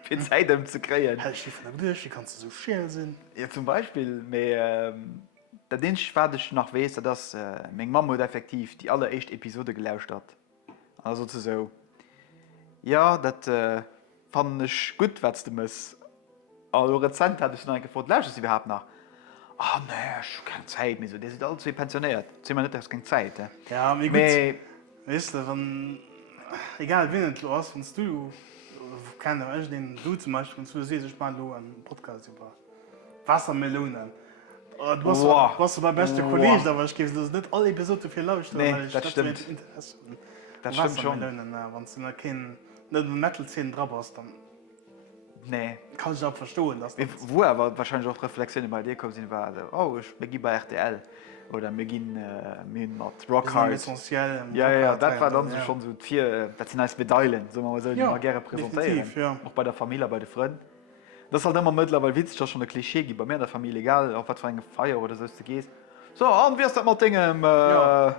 für Zeit, um zu kriegen. Hätte ich nicht von dir gedacht, wie kannst du so schön sein? Ja, zum Beispiel, der Dienst, was ich noch weiß, dass meine Mama effektiv die allererste Episode gelauscht hat. Also so, ja, das fand ich gut, was du musst. Also Rezent hatte ich dann gefragt, lauscht du überhaupt noch? Nee, ich habe keine Zeit mehr. Die sind alle zwei pensioniert. Sind wir nicht, hast keine Zeit. Ja, wie gut. Weißt du, wenn, egal wen du hast, wenn du, keine Ahnung, du zum Beispiel, wenn du siehst, ich mache einen Podcast über Wassermelonen. Du warst mein bester Kollege, aber ich gebe das nicht alle Episoden für lauschen. Nee, das stimmt. Das stimmt schon. Wenn du kein Metal-Szenen drauf hast, dann kann ich auch verstehen. Wo aber wahrscheinlich auch Reflexionen bei dir kommen, war ich beginne bei RTL oder wir gehen mit Rockhard. Essentiell. Ja, das war dann schon so das sind als Medaillen, so man soll die mal gerne präsentieren. Auch bei der Familie, bei den Freunden. Das ist halt immer mittlerweile witzig, dass schon ein Klischee gibt. Bei mir in der Familie, egal auf was für eine Feier oder so du gehst. So, und wie ist das mit dem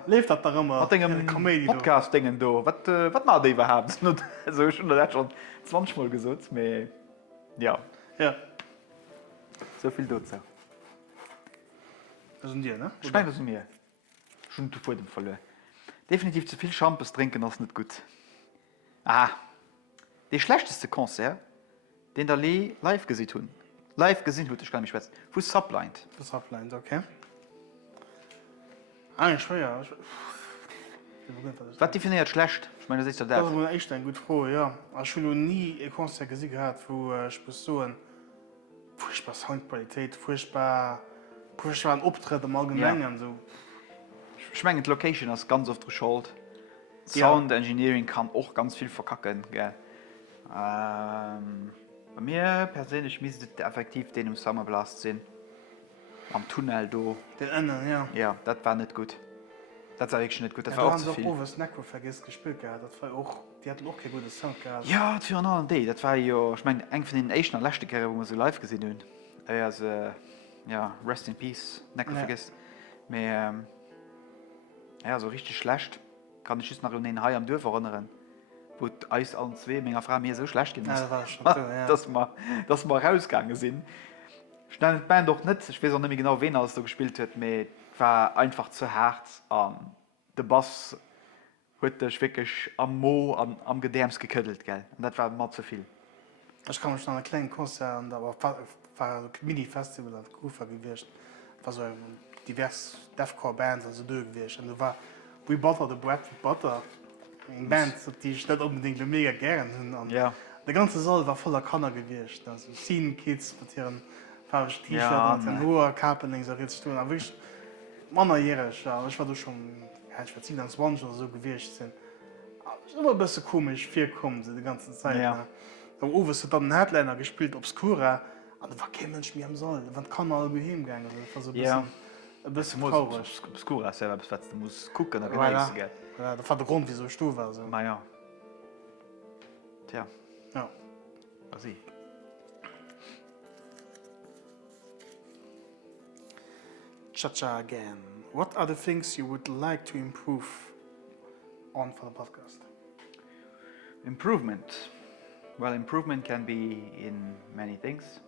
lebt das da immer? Mit dem Kaméidi Podcast-Dingen da? Was macht ihr überhaupt? Also ich habe das schon 20 Mal gesagt, aber ja. So viel dazu. Das sind dir, ne? Ich meine, das sind mir. Schon vor dem Fall. Definitiv zu viel Champers trinken ist nicht gut. Der schlechteste Konzert, den der live gesehen hat. Live gesehen hat, ich kann mich schwätzen. Für Sublined, okay. Eigentlich schwer. Was definiert schlecht? Ich meine, das ist doch Das das. ist echt eine gute Frage, ja. Ich habe noch nie ein Konzert gesehen gehabt, wo ich muss sagen, furchtbar Soundqualität, furchtbar ein Auftritt im Allgemeinen. So. Ich meine, die Location ist ganz oft schuld. Ja. Sound Engineering kann auch ganz viel verkacken. Gell? Bei mir persönlich müsste es effektiv den im Summerblast sein. Am Tunnel da. Den anderen, ja. Ja, das war nicht gut. Das war wirklich nicht gut. Das Ja, war da auch haben zu sie viel. auch Over Snack vergessen gespielt gehabt. Das war auch, die hatten auch keinen guten Sound gehabt. Ja, für einen anderen Day. Das war ja, ich meine, eng von den ersten und letzten Kerren, wo wir so live gesehen haben. Also, ja, Rest in Peace, nicht vergessen. Aber, ja, so richtig schlecht. Kann ich just nach den Hai am Dorf erinnern. Wo die Eis allen zwei, meiner Frau, mir so schlecht ging. Ja, das war schon so, ja. Dass wir rausgegangen sind. Ich nenne die Band doch nicht, ich weiß auch nicht mehr genau, wen alles da gespielt hat, aber es war einfach zu hart. Der Bass hat sich wirklich am Mo, am Gedärms geküttelt, gell? Und das war mal zu viel. Ich kann mich noch an einen kleinen Konzert, und da war ein Mini-Festival, das Kufa gewesen. Da war so divers Deathcore-Bands, also durch gewesen. Und da war We Butter, the Bread with Butter. Eine Band, die ich nicht unbedingt mega gerne habe. Ja. Der ganze Saal war voller Kanner gewesen. Also Scene-Kids mit ihren farbigen T-Shirts Ja, und den hohen Kappen links und rechts tun. Aber wirklich mannerjährig, ja. Ich war doch schon, ja, ich war 27 oder so gewesen. Aber es ist immer ein bisschen komisch, viel kommen die ganze Zeit. Ja. Ne? Aber Uwe hat dann einen Headliner gespielt, Obscura. Und da war kein Mensch mehr im Saal. Da waren Kanner alle heimgegangen. Das war so ein bisschen traurig. Obscura ist ja, du musst gucken, da Voilà. gell? Ja, das war der Grund, wieso ich da war. So. Na ja. Tja, Ja. was ich. Cha-cha again. What are the things you would like to improve on for the podcast? Improvement. Well, improvement can be in many things.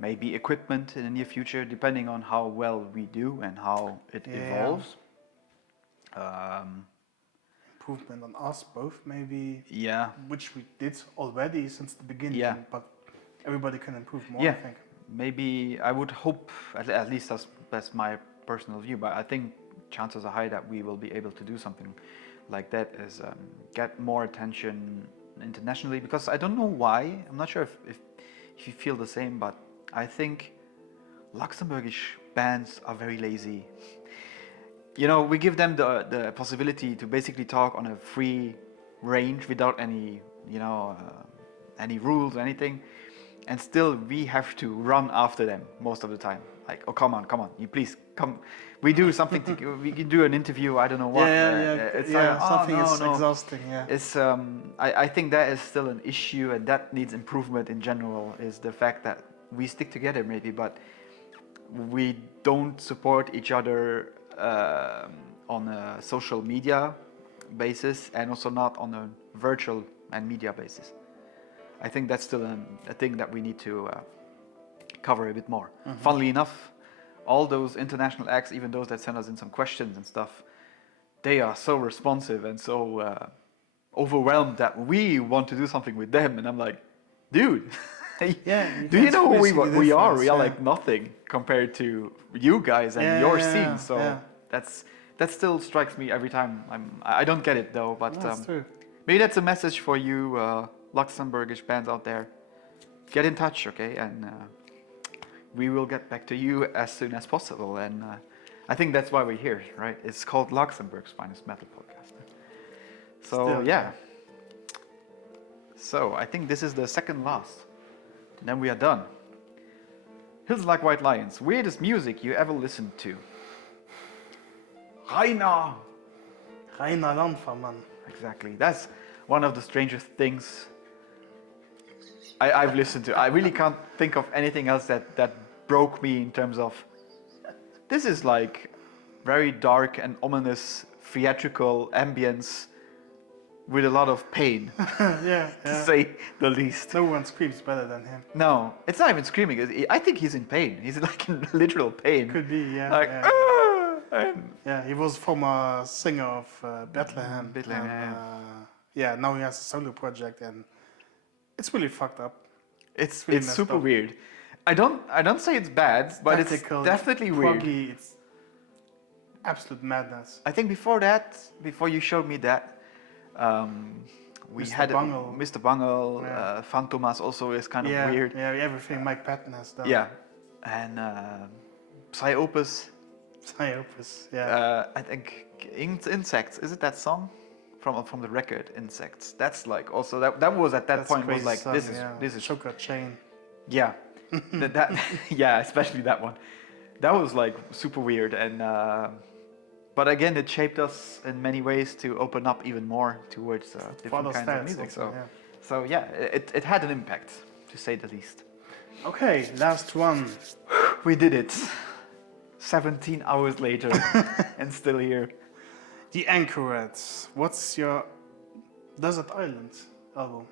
Maybe equipment in the near future, depending on how well we do and how it evolves. Improvement on us both, maybe, Yeah, which we did already since the beginning, Yeah. but everybody can improve more, Yeah. I think. maybe I would hope, at least that's my personal view, but I think chances are high that we will be able to do something like that, is get more attention internationally, because I don't know why, I'm not sure if you feel the same, but I think Luxembourgish bands are very lazy. You know, we give them the possibility to basically talk on a free range without any, any rules or anything. And still we have to run after them most of the time. Like, oh, come on, you please come. We do something, we can do an interview, I don't know what. It's like, something oh, is no. exhausting, yeah. It's, I think that is still an issue, and that needs improvement in general, is the fact that we stick together maybe, but we don't support each other on a social media basis, and also not on a virtual and media basis. I think that's still a thing that we need to cover a bit more. Funnily enough, all those international acts, even those that send us in some questions and stuff, they are so responsive and so overwhelmed that we want to do something with them. And I'm like, dude, do you know who we are? We are like nothing compared to you guys and your scene. So that still strikes me every time. I don't get it though, but That's true. maybe that's a message for you Luxembourgish bands out there. Get in touch, okay? And we will get back to you as soon as possible. And I think that's why we're here, right? It's called Luxembourg's Finest Metal Podcast. So, Still, yeah. So, I think this is the second last. And then we are done. Hills Like White Lions. Weirdest music you ever listened to? Rainer Landfer, man. Exactly. That's one of the strangest things I've listened to. I really can't think of anything else that broke me in terms of, this is like very dark and ominous theatrical ambience with a lot of pain, Yeah. to say the least. No one screams better than him. No, it's not even screaming. I think he's in pain. He's like in literal pain. Could be, yeah. Like, yeah. and Yeah, he was former singer of Bethlehem. Bethlehem, and, yeah, now he has a solo project, and it's really fucked up. it's really it's messed super up. weird. I don't say it's bad, but Tactical, it's definitely weird. proggy, it's absolute madness. I think before that, before you showed me that, we Mr. had Bungle. Mr. Bungle, Yeah. Fantomas also is kind of Yeah, weird. yeah, everything Mike Patton has done. Yeah. And Psyopus, Psyopus, yeah. I think Insects, is it that song? From the record, Insects. That's like also, that was at that That's point was crazy like, song, this yeah. is, Chocolate Chain. yeah. that yeah, especially that one. That was like super weird, and but again, it shaped us in many ways to open up even more towards different other kinds of styles music. also, yeah. So yeah, it had an impact, to say the least. Okay, last one. We did it. 17 hours later, and still here. The Anchorets. What's your Desert Island album?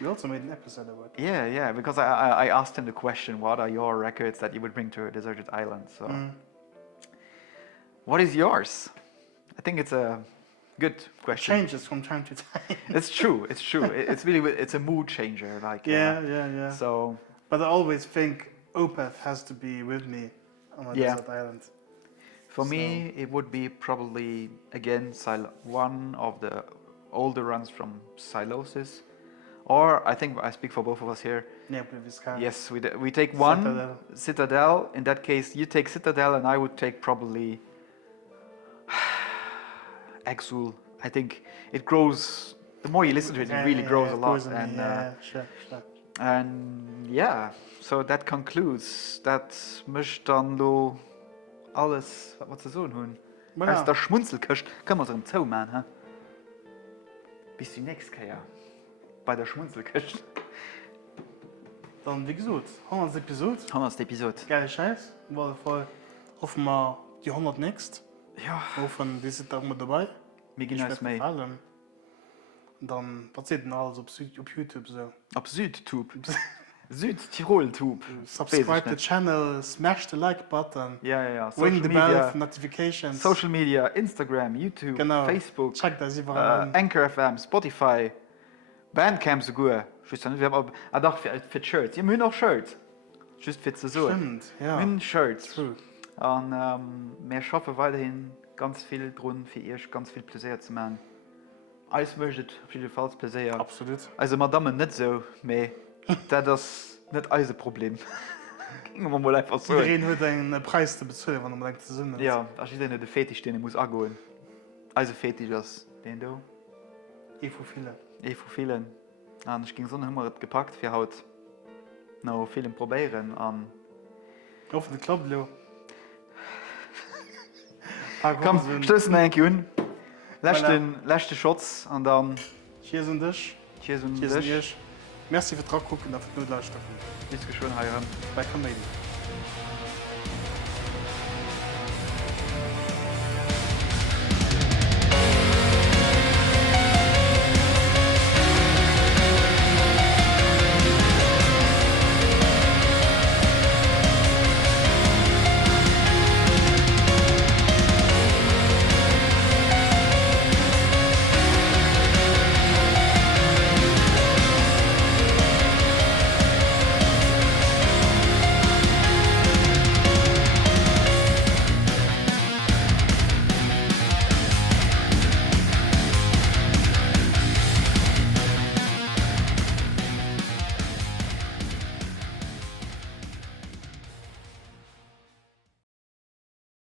We also made an episode about it. Yeah, because I asked him the question, what are your records that you would bring to a deserted island? So, what is yours? I think it's a good question. Changes from time to time. It's true. It's really, it's a mood changer. Like Yeah. So, But I always think Opeth has to be with me on a desert island. for me, it would be probably again one of the older runs from Silosis, or I think I speak for both of us here. Yeah, previous car. Yes, we take one Citadel. Citadel. In that case, you take Citadel, and I would take probably Exul. I think it grows. The more you listen to it, it really grows a lot. And sure. and yeah, so that concludes. Dat mischt dann do alles, was ze so hun. Voilà. Als der Schmunzelköcht, kann man so einen Zoo machen, ha? Bis die nächste Kehr. Bei der Schmunzelköcht. Dann wie gesagt, 100 Episode. 100. Episode. Geile Scheiß. War voll. Hoffen wir die 100 nächst. Ja, Hoffen, die sind auch mit dabei. mir gehen alles mehr. Allem. Dann, was sieht denn alles auf YouTube so? Ab Südtube. Südtirol-Tube. Subscribe the channel, smash the like button, Ja. ring Social the bell Media, for notifications. Social Media, Instagram, YouTube, Genau. Facebook, Check das überall an. Anchor FM, Spotify, Bandcamp sogar. Ich weiß nicht, wir haben auch für Shirts. Wir haben auch Shirts. Just für zu so. Stimmt, ja. Wir haben Shirts. True. Und wir schaffen weiterhin ganz viel drin für ihr, ganz viel Plaisir zu machen. Alles möchtet jiddefalls Plaisir. Absolut. Also Madame nicht so, aber das ist nicht unser Problem. Gehen wir mal einfach so. Iedereen hat einen Preis zu bezahlen, wenn man denkt, zu sind. Ja, als je de fetig stehen muss angehen. Also fetig als den da. Für viele. Für vielen. Und ich ging so immer gepackt für heute noch vielen probieren. Und Hoffen, das klappt, Leo. komm, stößen ein bisschen. Letzte Shots und dann Hier sind dich. hier sind Hier sind wir. ich. Merci für das Gucken und für die Leistung. Bis geschwind, hi. Bei Kaméidi.